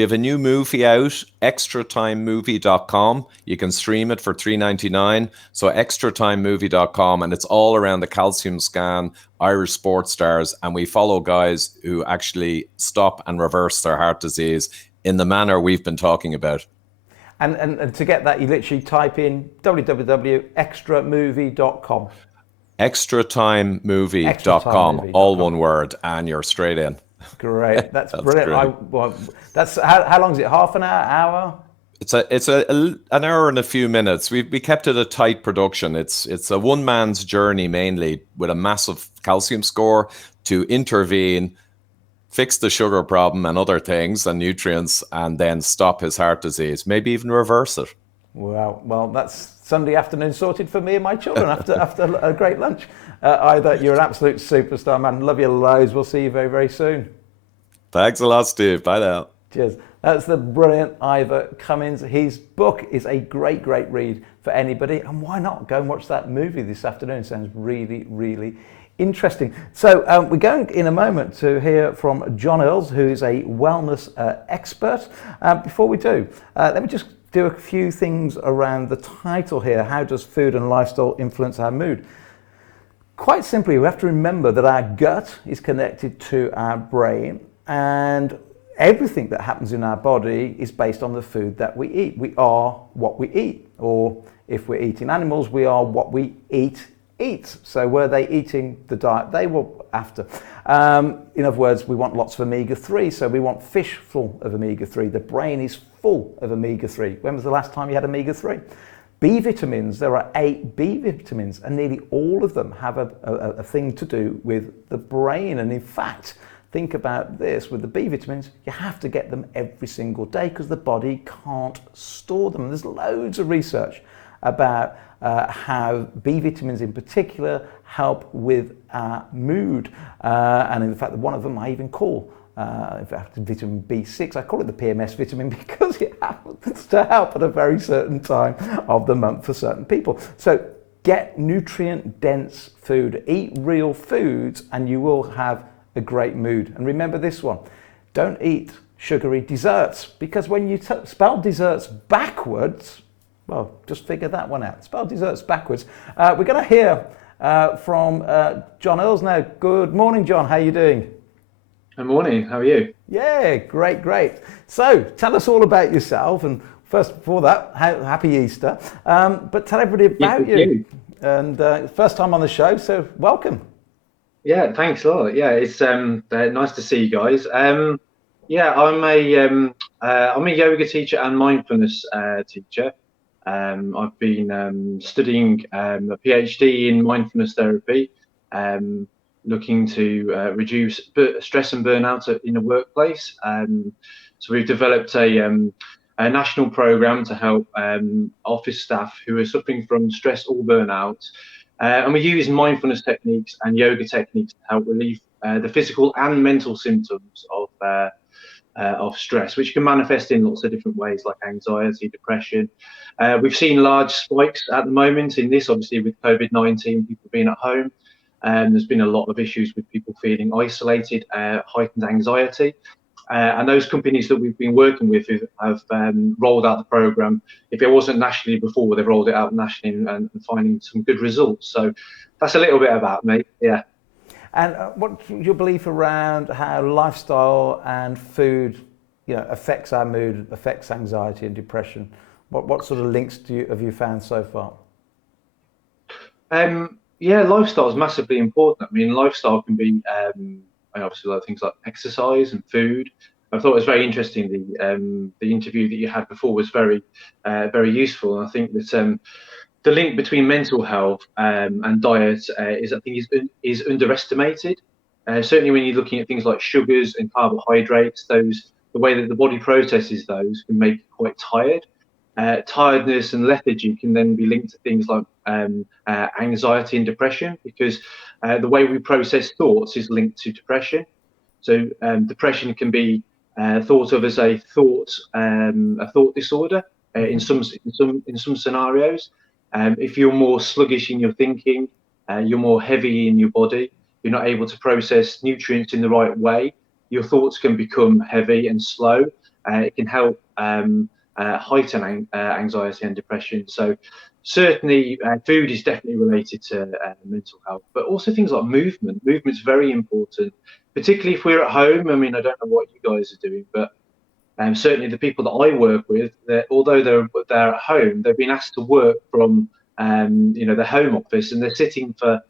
have a new movie out, extratimemovie.com. You can stream it for $3.99. So extratimemovie.com, and it's all around the calcium scan, Irish sports stars, and we follow guys who actually stop and reverse their heart disease in the manner we've been talking about. And to get that, you literally type in www.extramovie.com. Extratimemovie.com, all one word, and you're straight in. Great, that's brilliant. That's how long is it? Half an hour? It's an hour and a few minutes. We kept it a tight production. It's a one man's journey mainly, with a massive calcium score to intervene, fix the sugar problem and other things and nutrients, and then stop his heart disease, maybe even reverse it. Well, that's Sunday afternoon sorted for me and my children after a great lunch. Ivor, you're an absolute superstar, man. Love you loads. We'll see you very, very soon. Thanks a lot, Steve. Bye now. Cheers. That's the brilliant Ivor Cummins. His book is a great, great read for anybody. And why not go and watch that movie this afternoon? Sounds really, really interesting. So we're going in a moment to hear from John Earls, who is a wellness expert. Before we do, let me just do a few things around the title here. How does food and lifestyle influence our mood? Quite simply, we have to remember that our gut is connected to our brain, and everything that happens in our body is based on the food that we eat. We are what we eat, or if we're eating animals, we are what we eat. So were they eating the diet they were after? In other words, we want lots of omega-3, so we want fish full of omega-3. The brain is full of omega-3. When was the last time you had omega-3? B vitamins, there are 8 B vitamins, and nearly all of them have a thing to do with the brain. And in fact, think about this, with the B vitamins, you have to get them every single day because the body can't store them. There's loads of research about how B vitamins in particular help with our mood. And in fact, one of them I even call, in fact, vitamin B6, I call it the PMS vitamin because it happens to help at a very certain time of the month for certain people. So get nutrient-dense food, eat real foods, and you will have a great mood. And remember this one, don't eat sugary desserts, because when you spell desserts backwards, well, just figure that one out. Spell desserts backwards. We're going to hear from John Earls now. Good morning, John. How are you doing? Good morning. How are you? Yeah, great. So tell us all about yourself. And first, before that, happy Easter. But tell everybody about you. And first time on the show, so welcome. Yeah, thanks a lot. Yeah, it's nice to see you guys. Yeah, I'm a yoga teacher and mindfulness teacher. I've been studying a PhD in mindfulness therapy, looking to reduce stress and burnout in the workplace. So we've developed a national program to help office staff who are suffering from stress or burnout. And we use mindfulness techniques and yoga techniques to help relieve the physical and mental symptoms of stress, which can manifest in lots of different ways, like anxiety, depression. We've seen large spikes at the moment in this, obviously with COVID-19, people being at home. There's been a lot of issues with people feeling isolated, heightened anxiety. And those companies that we've been working with have rolled out the program. If it wasn't nationally before, they've rolled it out nationally and finding some good results. So that's a little bit about me. Yeah. And what's your belief around how lifestyle and food, affects our mood, affects anxiety and depression? What sort of links have you found so far? Yeah, lifestyle is massively important. I mean, lifestyle can be obviously like things like exercise and food. I thought it was very interesting. The interview that you had before was very useful. And I think that the link between mental health and diet is underestimated. Certainly when you're looking at things like sugars and carbohydrates, the way that the body processes those can make you quite tired. Tiredness and lethargy can then be linked to things like anxiety and depression, because the way we process thoughts is linked to depression. So depression can be thought of as a thought disorder in some scenarios. If you're more sluggish in your thinking, you're more heavy in your body, you're not able to process nutrients in the right way, your thoughts can become heavy and slow. It can help heighten anxiety and depression. So certainly food is definitely related to mental health, but also things like movement. Movement's very important, particularly if we're at home. I mean, I don't know what you guys are doing, but certainly the people that I work with, although they're at home, they've been asked to work from the home office, and they're sitting for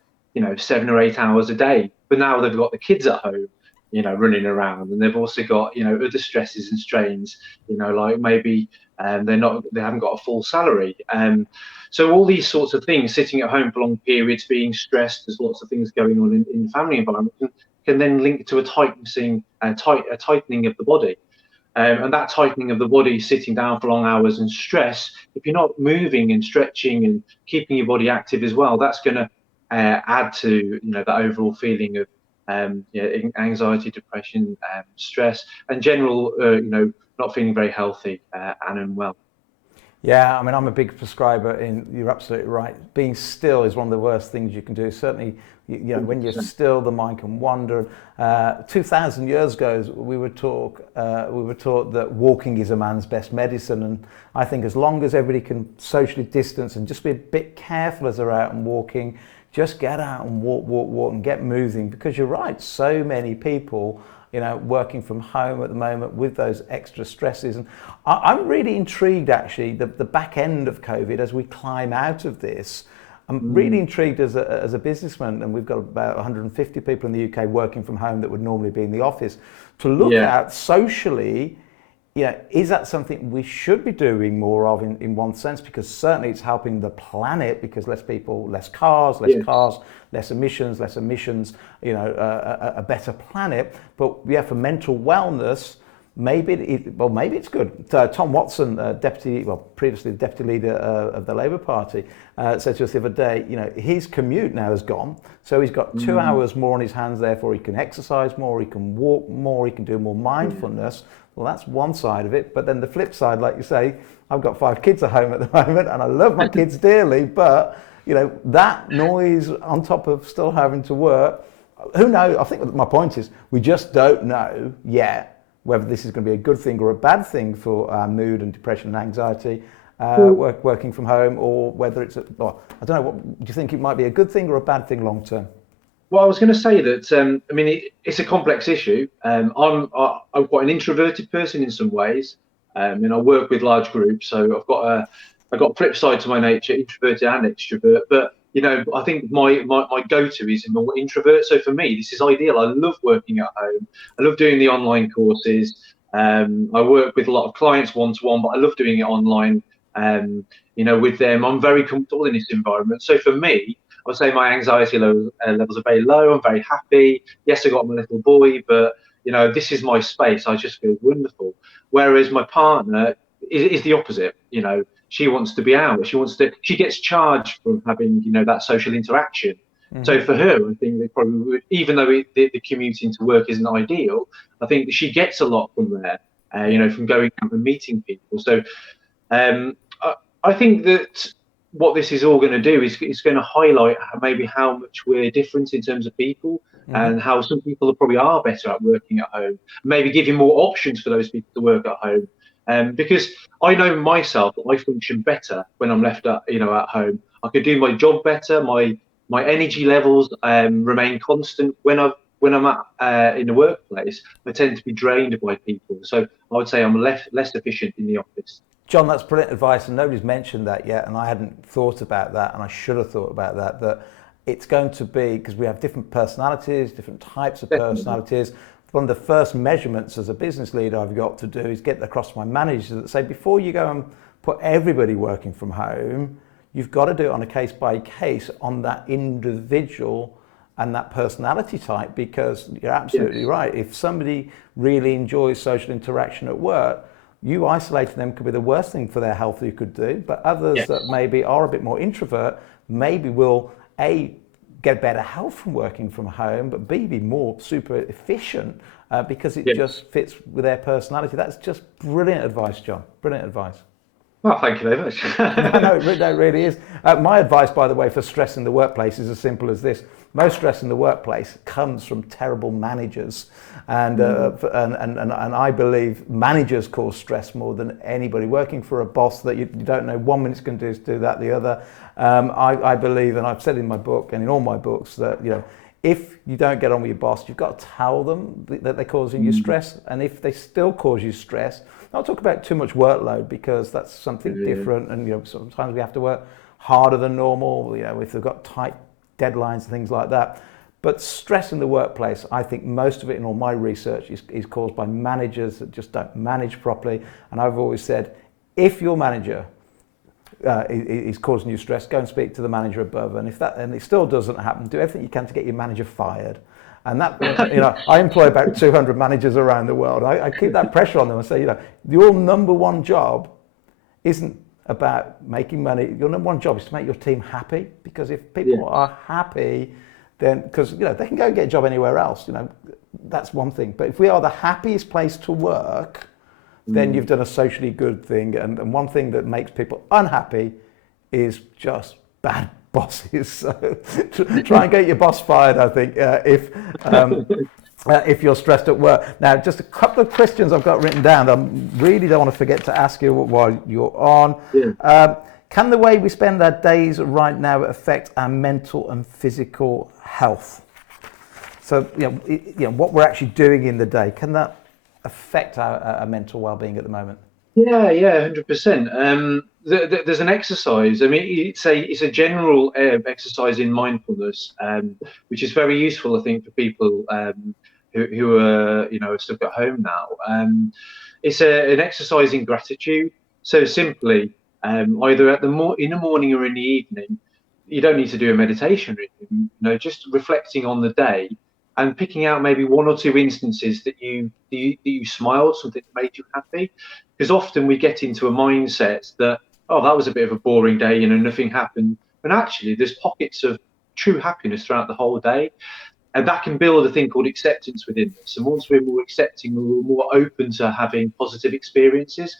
7 or 8 hours a day. But now they've got the kids at home, running around, and they've also got other stresses and strains, like maybe they haven't got a full salary. So all these sorts of things, sitting at home for long periods, being stressed, there's lots of things going on in the family environment, can then link to a tightening of the body. And that tightening of the body, sitting down for long hours, and stress, if you're not moving and stretching and keeping your body active as well, that's going to add to that overall feeling of anxiety, depression, stress, and general not feeling very healthy and unwell. Yeah, I mean, I'm a big prescriber you're absolutely right. Being still is one of the worst things you can do. Certainly, when you're still, the mind can wander. 2,000 years ago, we were taught that walking is a man's best medicine. And I think as long as everybody can socially distance and just be a bit careful as they're out and walking, just get out and walk and get moving, because you're right, so many people working from home at the moment with those extra stresses. And I'm really intrigued, actually, the back end of COVID, as we climb out of this. I'm really intrigued as a businessman, and we've got about 150 people in the UK working from home that would normally be in the office, to look at socially, is that something we should be doing more of in one sense? Because certainly it's helping the planet, because less people, less cars, less emissions, a better planet. But for mental wellness, maybe it's good. Tom Watson, previously the deputy leader of the Labour Party, said to us the other day, his commute now has gone, so he's got 2 hours more on his hands. Therefore, he can exercise more, he can walk more, he can do more mindfulness. Well, that's one side of it. But then the flip side, like you say, I've got 5 kids at home at the moment, and I love my kids dearly, but that noise on top of still having to work, who knows? I think my point is, we just don't know yet whether this is going to be a good thing or a bad thing for mood and depression and anxiety, working from home, or whether it's I don't know. What do you think? It might be a good thing or a bad thing long term? Well, I was going to say that, it's a complex issue. I'm quite an introverted person in some ways, and I work with large groups, so I've got a flip side to my nature, introverted and extrovert. But I think my go-to is more introvert. So for me, this is ideal. I love working at home. I love doing the online courses. I work with a lot of clients one-to-one, but I love doing it online. With them, I'm very comfortable in this environment. So for me, I would say my anxiety levels are very low. I'm very happy. Yes, I got my little boy, but this is my space. I just feel wonderful. Whereas my partner is the opposite. She wants to be out. She gets charged from having that social interaction. Mm-hmm. So for her, I think they probably would, even though the commuting to work isn't ideal, I think she gets a lot from there. From going out and meeting people. So I think that what this is all going to do is it's going to highlight maybe how much we're different in terms of people, and how some people probably are better at working at home. Maybe giving more options for those people to work at home. Because I know myself, I function better when I'm left at home. I could do my job better. My energy levels remain constant when I'm at in the workplace. I tend to be drained by people, so I would say I'm less efficient in the office. John, that's brilliant advice, and nobody's mentioned that yet, and I hadn't thought about that, and I should have thought about that, that it's going to be, because we have different personalities, different types of personalities. One of the first measurements as a business leader I've got to do is get across to my managers that say, before you go and put everybody working from home, you've got to do it on a case by case on that individual and that personality type, because you're absolutely right. If somebody really enjoys social interaction at work, you isolating them could be the worst thing for their health you could do, but others that maybe are a bit more introvert maybe will get better health from working from home, but be more super efficient because it just fits with their personality. That's just brilliant advice, John. Brilliant advice. Well, thank you very much. No, it really is. My advice, by the way, for stress in the workplace is as simple as this. Most stress in the workplace comes from terrible managers. And I believe managers cause stress more than anybody. Working for a boss that you don't know 1 minute's going to do that, the other. I believe, and I've said in my book and in all my books, that if you don't get on with your boss, you've got to tell them that they're causing you stress. And if they still cause you stress, not talk about too much workload, because that's something different. And sometimes we have to work harder than normal. If they've got tight deadlines and things like that. But stress in the workplace, I think most of it in all my research is caused by managers that just don't manage properly. And I've always said, if your manager is causing you stress, go and speak to the manager above. And if it still doesn't happen, do everything you can to get your manager fired. And that, I employ about 200 managers around the world. I keep that pressure on them and say, your number one job isn't about making money. Your number one job is to make your team happy, because if people are happy, then, because they can go and get a job anywhere else, that's one thing. But if we are the happiest place to work, then you've done a socially good thing. And one thing that makes people unhappy is just bad bosses. So try and get your boss fired, I think, if you're stressed at work. Now, just a couple of questions I've got written down that I really don't want to forget to ask you while you're on. Can the way we spend our days right now affect our mental and physical health? So, what we're actually doing in the day, can that affect our mental well-being at the moment? Yeah, 100%. There's an exercise. I mean, it's a general exercise in mindfulness, which is very useful, I think, for people who are stuck at home now. It's an exercise in gratitude. So simply, either in the morning or in the evening, you don't need to do a meditation. Just reflecting on the day and picking out maybe one or two instances that you smiled, something that made you happy. Because often we get into a mindset that, oh, that was a bit of a boring day, nothing happened. And actually, there's pockets of true happiness throughout the whole day. And that can build a thing called acceptance within us. And once we're more accepting, we're more open to having positive experiences.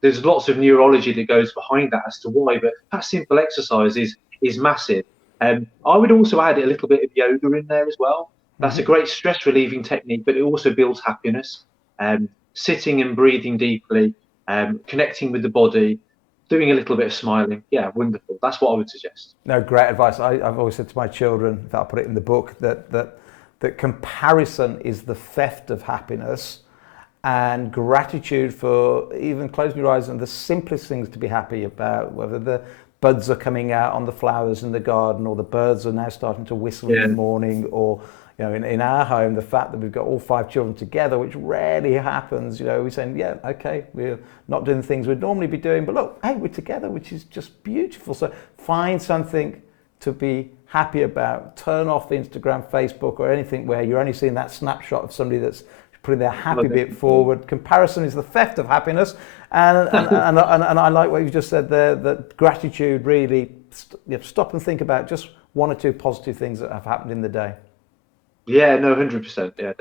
There's lots of neurology that goes behind that as to why, but that simple exercise is massive. I would also add a little bit of yoga in there as well. That's a great stress relieving technique, but it also builds happiness. Sitting and breathing deeply, connecting with the body, doing a little bit of smiling. Yeah, wonderful. That's what I would suggest. No, great advice. I've always said to my children, in fact, I put it in the book, that comparison is the theft of happiness, and gratitude for, even closing your eyes, and the simplest things to be happy about, whether the buds are coming out on the flowers in the garden, or the birds are now starting to whistle in the morning, or in our home, the fact that we've got all 5 children together, which rarely happens, we're saying, okay, we're not doing the things we'd normally be doing, but look, hey, we're together, which is just beautiful. So find something to be happy about. Turn off Instagram, Facebook, or anything where you're only seeing that snapshot of somebody that's putting their happy bit forward. Comparison is the theft of happiness. And I like what you just said there, that gratitude really, stop and think about just 1 or 2 positive things that have happened in the day. Yeah, no, 100%. Yeah.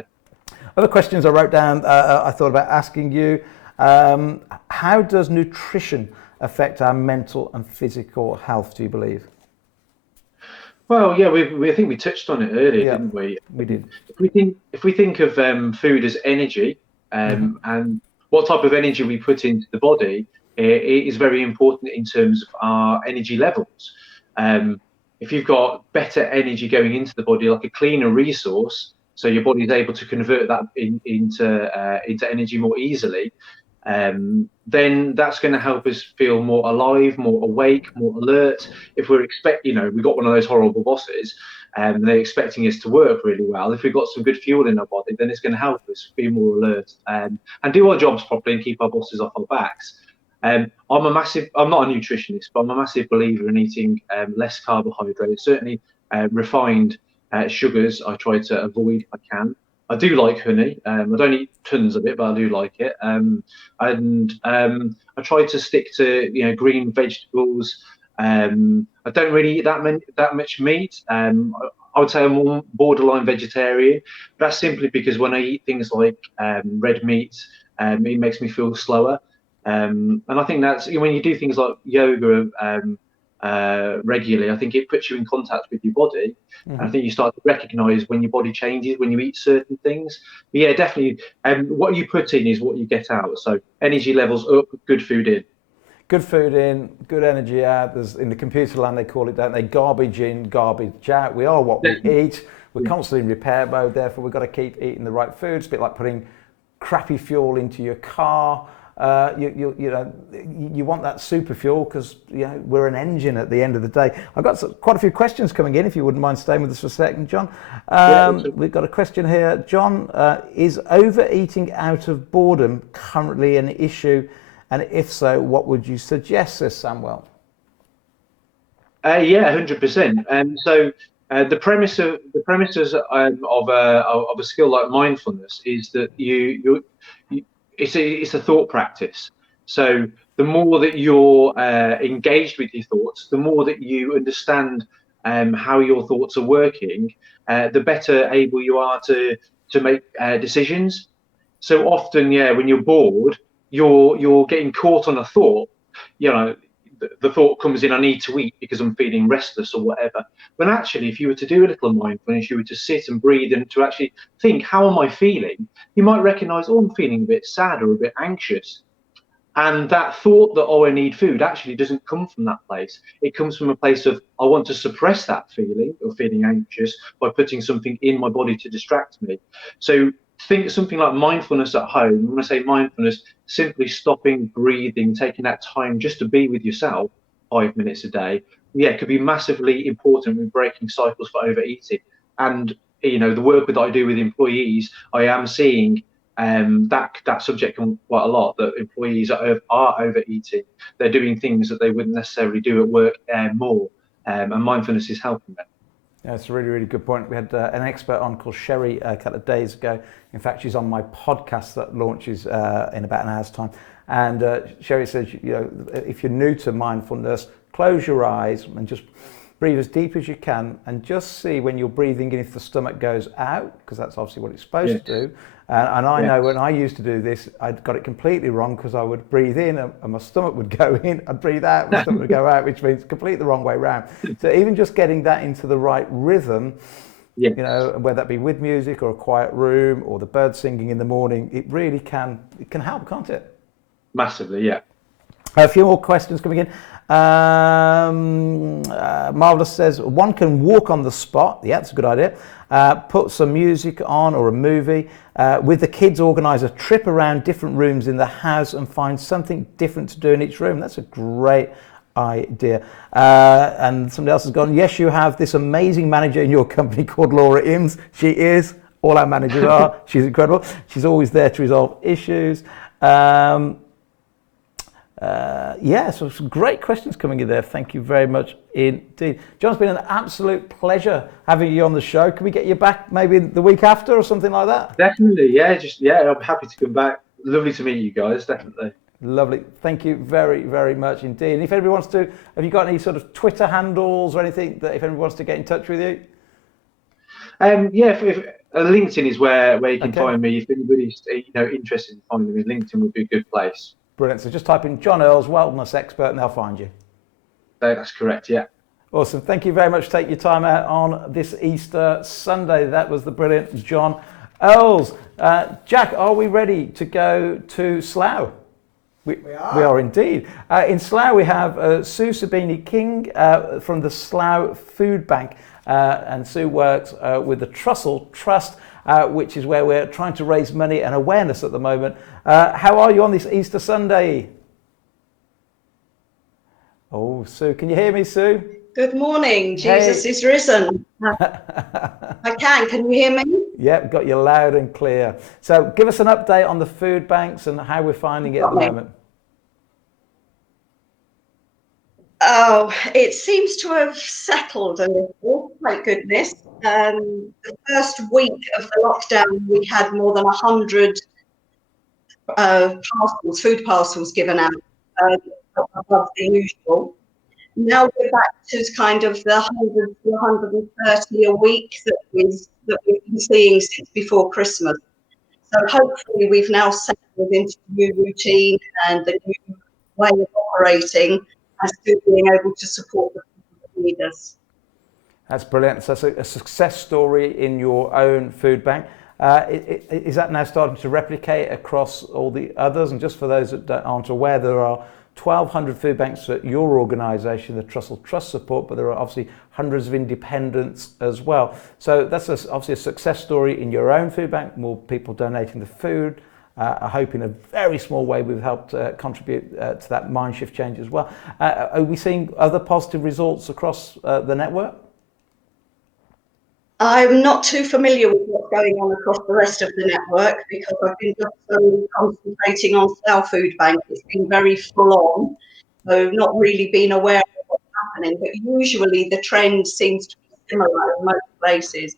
Other questions I wrote down, I thought about asking you. How does nutrition affect our mental and physical health, do you believe? Well, yeah, I think we touched on it earlier, didn't we? We did. If we think of food as energy, and what type of energy we put into the body, it is very important in terms of our energy levels. If you've got better energy going into the body, like a cleaner resource, so your body is able to convert that into energy more easily, then that's going to help us feel more alive, more awake, more alert. If we're we've got one of those horrible bosses, and they're expecting us to work really well. If we've got some good fuel in our body, then it's going to help us be more alert and do our jobs properly and keep our bosses off our backs. I'm not a nutritionist, but I'm a massive believer in eating less carbohydrates, certainly refined sugars. I try to avoid if I can. I do like honey. I don't eat tons of it, but I do like it. And I try to stick to green vegetables. I don't really eat that much meat. I would say I'm more borderline vegetarian. That's simply because when I eat things like red meat, it makes me feel slower. And I think that's when you do things like yoga regularly, I think it puts you in contact with your body. And I think you start to recognize when your body changes when you eat certain things. But yeah, definitely. What you put in is what you get out. So energy levels up, good food in. Good food in, good energy out. There's, in the computer land, they call it, don't they? Garbage in, garbage out. We are what we eat. We're constantly in repair mode. Therefore, we've got to keep eating the right foods. It's a bit like putting crappy fuel into your car. You want that super fuel because we're an engine at the end of the day. I've got quite a few questions coming in, if you wouldn't mind staying with us for a second, John. We've got a question here. John, is overeating out of boredom currently an issue? And if so, what would you suggest, says Samuel? Yeah, 100%. So The premises of a skill like mindfulness is that it's a thought practice. So the more that you're engaged with your thoughts, the more that you understand how your thoughts are working, the better able you are to make decisions. So often, yeah, when you're bored, you're getting caught on a thought. You know, the thought comes in, I need to eat because I'm feeling restless or whatever. When actually, if you were to do a little mindfulness, you were to sit and breathe and to actually think, how am I feeling? You might recognize, oh, I'm feeling a bit sad or a bit anxious. And that thought that, oh, I need food actually doesn't come from that place. It comes from a place of, I want to suppress that feeling of feeling anxious by putting something in my body to distract me. So think something like mindfulness at home. When I say mindfulness, simply stopping, breathing, taking that time just to be with yourself 5 minutes a day. Yeah, it could be massively important with breaking cycles for overeating. And, you know, the work that I do with employees, I am seeing that subject on quite a lot, that employees are overeating. They're doing things that they wouldn't necessarily do at work more, and mindfulness is helping them. Yeah, it's a really, really good point. We had an expert on called Sherry a couple of days ago. In fact, she's on my podcast that launches in about an hour's time. And Sherry says, you know, if you're new to mindfulness, close your eyes and just breathe as deep as you can, and just see when you're breathing in if the stomach goes out, because that's obviously what it's supposed to do. And I know when I used to do this, I got it completely wrong, because I would breathe in and my stomach would go in, I'd breathe out, my stomach would go out, which means completely the wrong way around. So even just getting that into the right rhythm, you know, whether that be with music or a quiet room or the birds singing in the morning, it really can help, can't it? Massively, yeah. A few more questions coming in. Marvelous says, one can walk on the spot. Yeah, that's a good idea. Put some music on or a movie. With the kids, organise a trip around different rooms in the house and find something different to do in each room. That's a great idea. And somebody else has gone, yes, you have this amazing manager in your company called Laura Imms. She is. All our managers are. She's incredible. She's always there to resolve issues. Yeah, so some great questions coming in there. Thank you very much indeed. John, it's been an absolute pleasure having you on the show. Can we get you back maybe the week after or something like that? Definitely, yeah. I'm happy to come back. Lovely to meet you guys, definitely. Lovely. Thank you very, very much indeed. And if anybody wants to, have you got any sort of Twitter handles or anything that if anybody wants to get in touch with you? Yeah, if LinkedIn is where you can find me. If anybody's interested in finding me, LinkedIn would be a good place. Brilliant. So just type in John Earls, wellness expert, and they'll find you. That's correct, yeah. Awesome. Thank you very much for taking your time out on this Easter Sunday. That was the brilliant John Earls. Jack, are we ready to go to Slough? We are indeed. In Slough, we have Sue Sabini King from the Slough Food Bank. And Sue works with the Trussell Trust, which is where we're trying to raise money and awareness at the moment. How are you on this Easter Sunday? Oh, Sue, can you hear me, Sue? Good morning. Jesus is risen. I can. Can you hear me? Yep, got you loud and clear. So give us an update on the food banks and how we're finding it at the moment. Oh, it seems to have settled a little, thank goodness. The first week of the lockdown, we had more than 100 food parcels given out above the usual. Now we're back to kind of the 100 to 130 a week that we've been seeing since before Christmas. So hopefully we've now settled into the new routine and the new way of operating and still being able to support the people that need us. That's brilliant. So it's a success story in your own food bank. Is that now starting to replicate across all the others? And just for those that aren't aware, there are 1,200 food banks at your organisation, the Trussell Trust support, but there are obviously hundreds of independents as well. So that's obviously a success story in your own food bank, more people donating the food. I hope in a very small way we've helped contribute to that mind shift change as well. Are we seeing other positive results across the network? I'm not too familiar with what's going on across the rest of the network because I've been just so concentrating on Slough Food Bank. It's been very full on, so not really been aware of what's happening. But usually the trend seems to be similar in most places.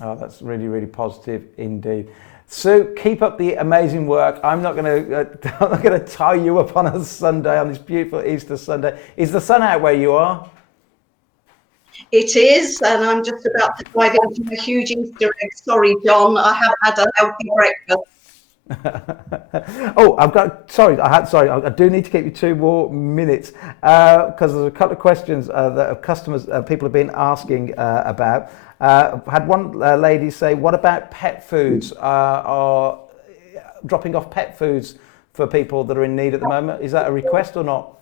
Oh, that's really, really positive indeed. So keep up the amazing work. I'm not going to tie you up on a Sunday, on this beautiful Easter Sunday. Is the sun out where you are? It is, and I'm just about to dive into a huge Easter egg. Sorry, John, I have had a healthy breakfast. Oh, I do need to keep you 2 more minutes because there's a couple of questions that customers, people have been asking about. Had one lady say, what about pet foods? Are dropping off pet foods for people that are in need at the moment? Is that a request or not?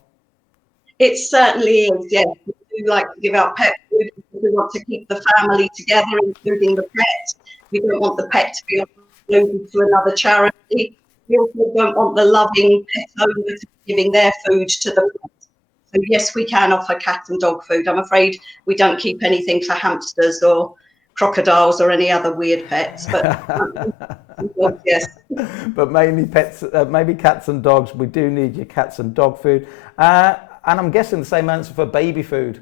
It certainly is, yes. We do like to give out pet food because we want to keep the family together, including the pet. We don't want the pet to be offloaded to another charity. We also don't want the loving pet owner to be giving their food to the pet. So yes, we can offer cat and dog food. I'm afraid we don't keep anything for hamsters or crocodiles or any other weird pets, but yes. But mainly pets, maybe cats and dogs. We do need your cats and dog food. And I'm guessing the same answer for baby food.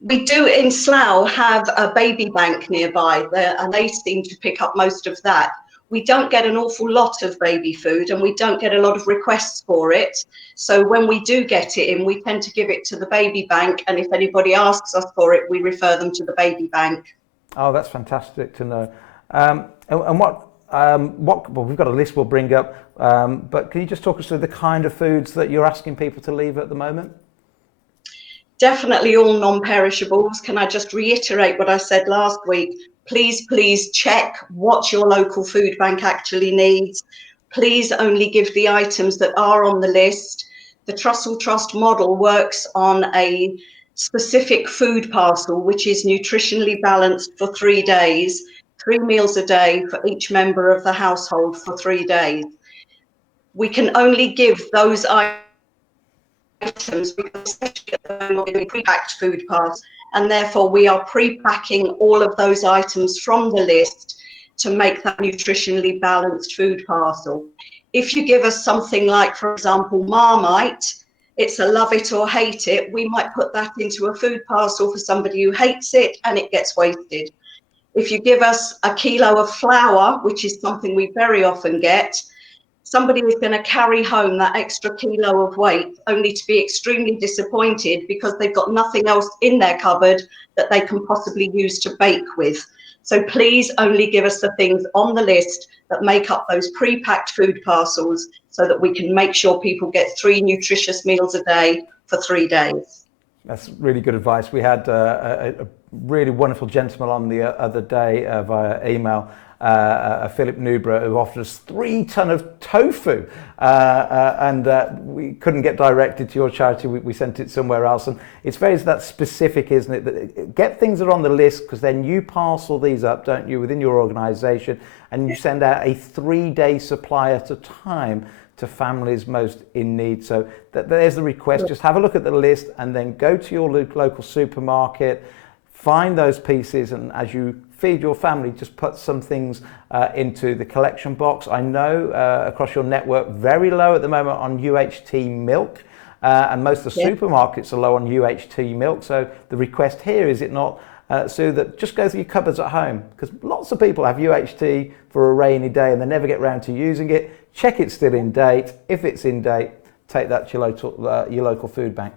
We do in Slough have a baby bank nearby there, and they seem to pick up most of that. We don't get an awful lot of baby food and we don't get a lot of requests for it. So when we do get it in, we tend to give it to the baby bank. And if anybody asks us for it, we refer them to the baby bank. Oh, that's fantastic to know. And well, we've got a list we'll bring up, but can you just talk us through the kind of foods that you're asking people to leave at the moment? Definitely all non-perishables. Can I just reiterate what I said last week? Please check what your local food bank actually needs. Please only give the items that are on the list. The Trussell Trust model works on a specific food parcel, which is nutritionally balanced for 3 days, 3 meals a day for each member of the household for 3 days. We can only give those items because especially at the moment we're pre-packed food parts, and therefore we are pre-packing all of those items from the list to make that nutritionally balanced food parcel. If you give us something like, for example, Marmite, it's a love it or hate it, we might put that into a food parcel for somebody who hates it and it gets wasted. If you give us a kilo of flour, which is something we very often get, somebody is going to carry home that extra kilo of weight only to be extremely disappointed because they've got nothing else in their cupboard that they can possibly use to bake with. So please only give us the things on the list that make up those pre-packed food parcels so that we can make sure people get 3 nutritious meals a day for 3 days. That's really good advice. We had a really wonderful gentleman on the other day via email, Philip Newborough, who offered us 3 ton of tofu, and we couldn't get directed to your charity. We sent it somewhere else, and it's very that specific, isn't it? That get things that are on the list, because then you parcel these up, don't you, within your organisation, and you send out a 3-day supply at a time to families most in need. So there's the request. Just have a look at the list and then go to your local supermarket, find those pieces, and as you feed your family, just put some things into the collection box. I know across your network, very low at the moment on UHT milk, and most of the supermarkets are low on UHT milk. So the request here, is it not, Sue, that just go through your cupboards at home, because lots of people have UHT for a rainy day and they never get around to using it. Check it's still in date. If it's in date, take that to your local food bank.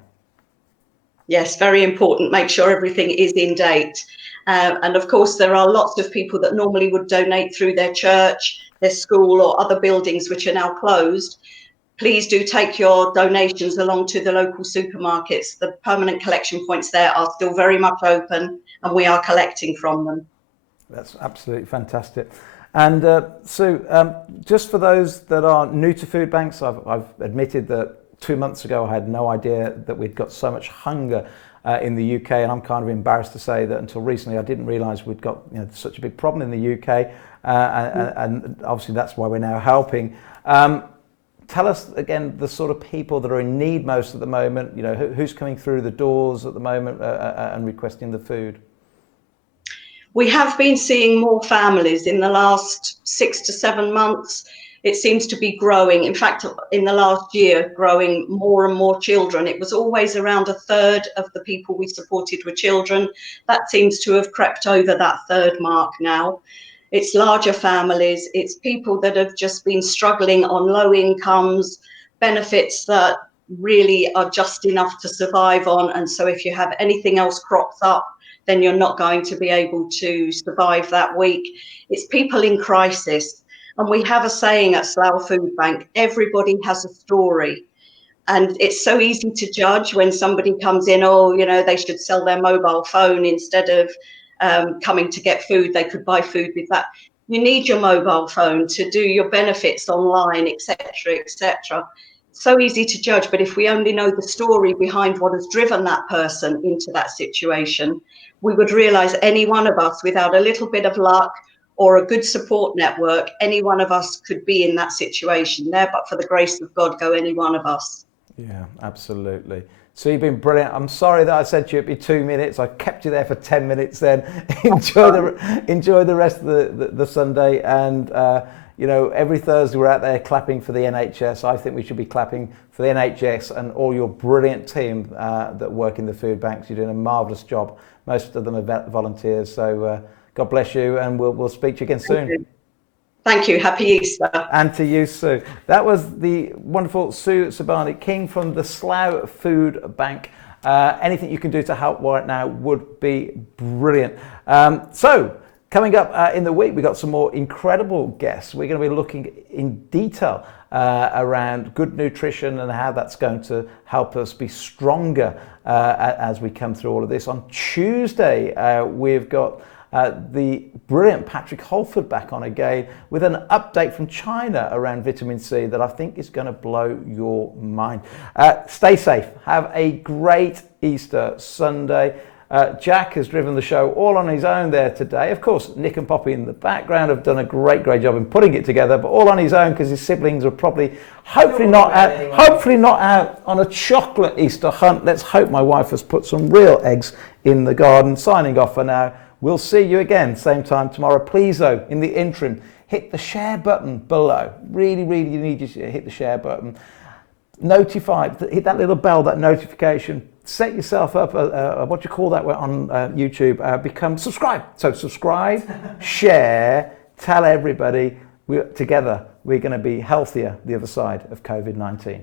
Yes, very important. Make sure everything is in date. And of course, there are lots of people that normally would donate through their church, their school, or other buildings which are now closed. Please do take your donations along to the local supermarkets. The permanent collection points there are still very much open and we are collecting from them. That's absolutely fantastic. And Sue, just for those that are new to food banks, I've admitted that 2 months ago I had no idea that we'd got so much hunger in the UK, and I'm kind of embarrassed to say that until recently I didn't realise we'd got such a big problem in the UK, and obviously that's why we're now helping. Tell us again the sort of people that are in need most at the moment. Who's coming through the doors at the moment and requesting the food. We have been seeing more families in the last 6 to 7 months. It seems to be growing. In fact, in the last year, growing more and more children. It was always around a third of the people we supported were children. That seems to have crept over that third mark now. It's larger families. It's people that have just been struggling on low incomes, benefits that really are just enough to survive on. And so if you have anything else crops up, then you're not going to be able to survive that week. It's people in crisis. And we have a saying at Slough Food Bank, everybody has a story. And it's so easy to judge when somebody comes in, oh, you know, they should sell their mobile phone instead of coming to get food. They could buy food with that. You need your mobile phone to do your benefits online, etc., etc. So easy to judge, but if we only know the story behind what has driven that person into that situation, we would realize any one of us, without a little bit of luck or a good support network, any one of us could be in that situation there, but for the grace of God, go any one of us. Yeah, absolutely. So you've been brilliant. I'm sorry that I said to you it'd be 2 minutes. I kept you there for 10 minutes then. enjoy the rest of the Sunday. And, you know, every Thursday we're out there clapping for the NHS. I think we should be clapping for the NHS and all your brilliant team that work in the food banks. You're doing a marvellous job. Most of them are volunteers. So God bless you, and we'll speak to you again soon. Thank you. Happy Easter. And to you, Sue. That was the wonderful Sue Sabani King from the Slough Food Bank. Anything you can do to help right now would be brilliant. So coming up in the week, we've got some more incredible guests. We're going to be looking in detail around good nutrition and how that's going to help us be stronger as we come through all of this. On Tuesday, we've got the brilliant Patrick Holford back on again with an update from China around vitamin C that I think is going to blow your mind. Stay safe. Have a great Easter Sunday. Jack has driven the show all on his own there today. Of course, Nick and Poppy in the background have done a great job in putting it together, but all on his own because his siblings are probably hopefully not out on a chocolate Easter hunt. Let's hope my wife has put some real eggs in the garden. Signing off for now. We'll see you again, same time tomorrow. Please, though, in the interim, hit the share button below. Really, you need you to hit the share button. Notify, hit that little bell, that notification. Set yourself up, what do you call that on YouTube? Become subscribe. So subscribe, share, tell everybody. Together, we're going to be healthier the other side of COVID-19.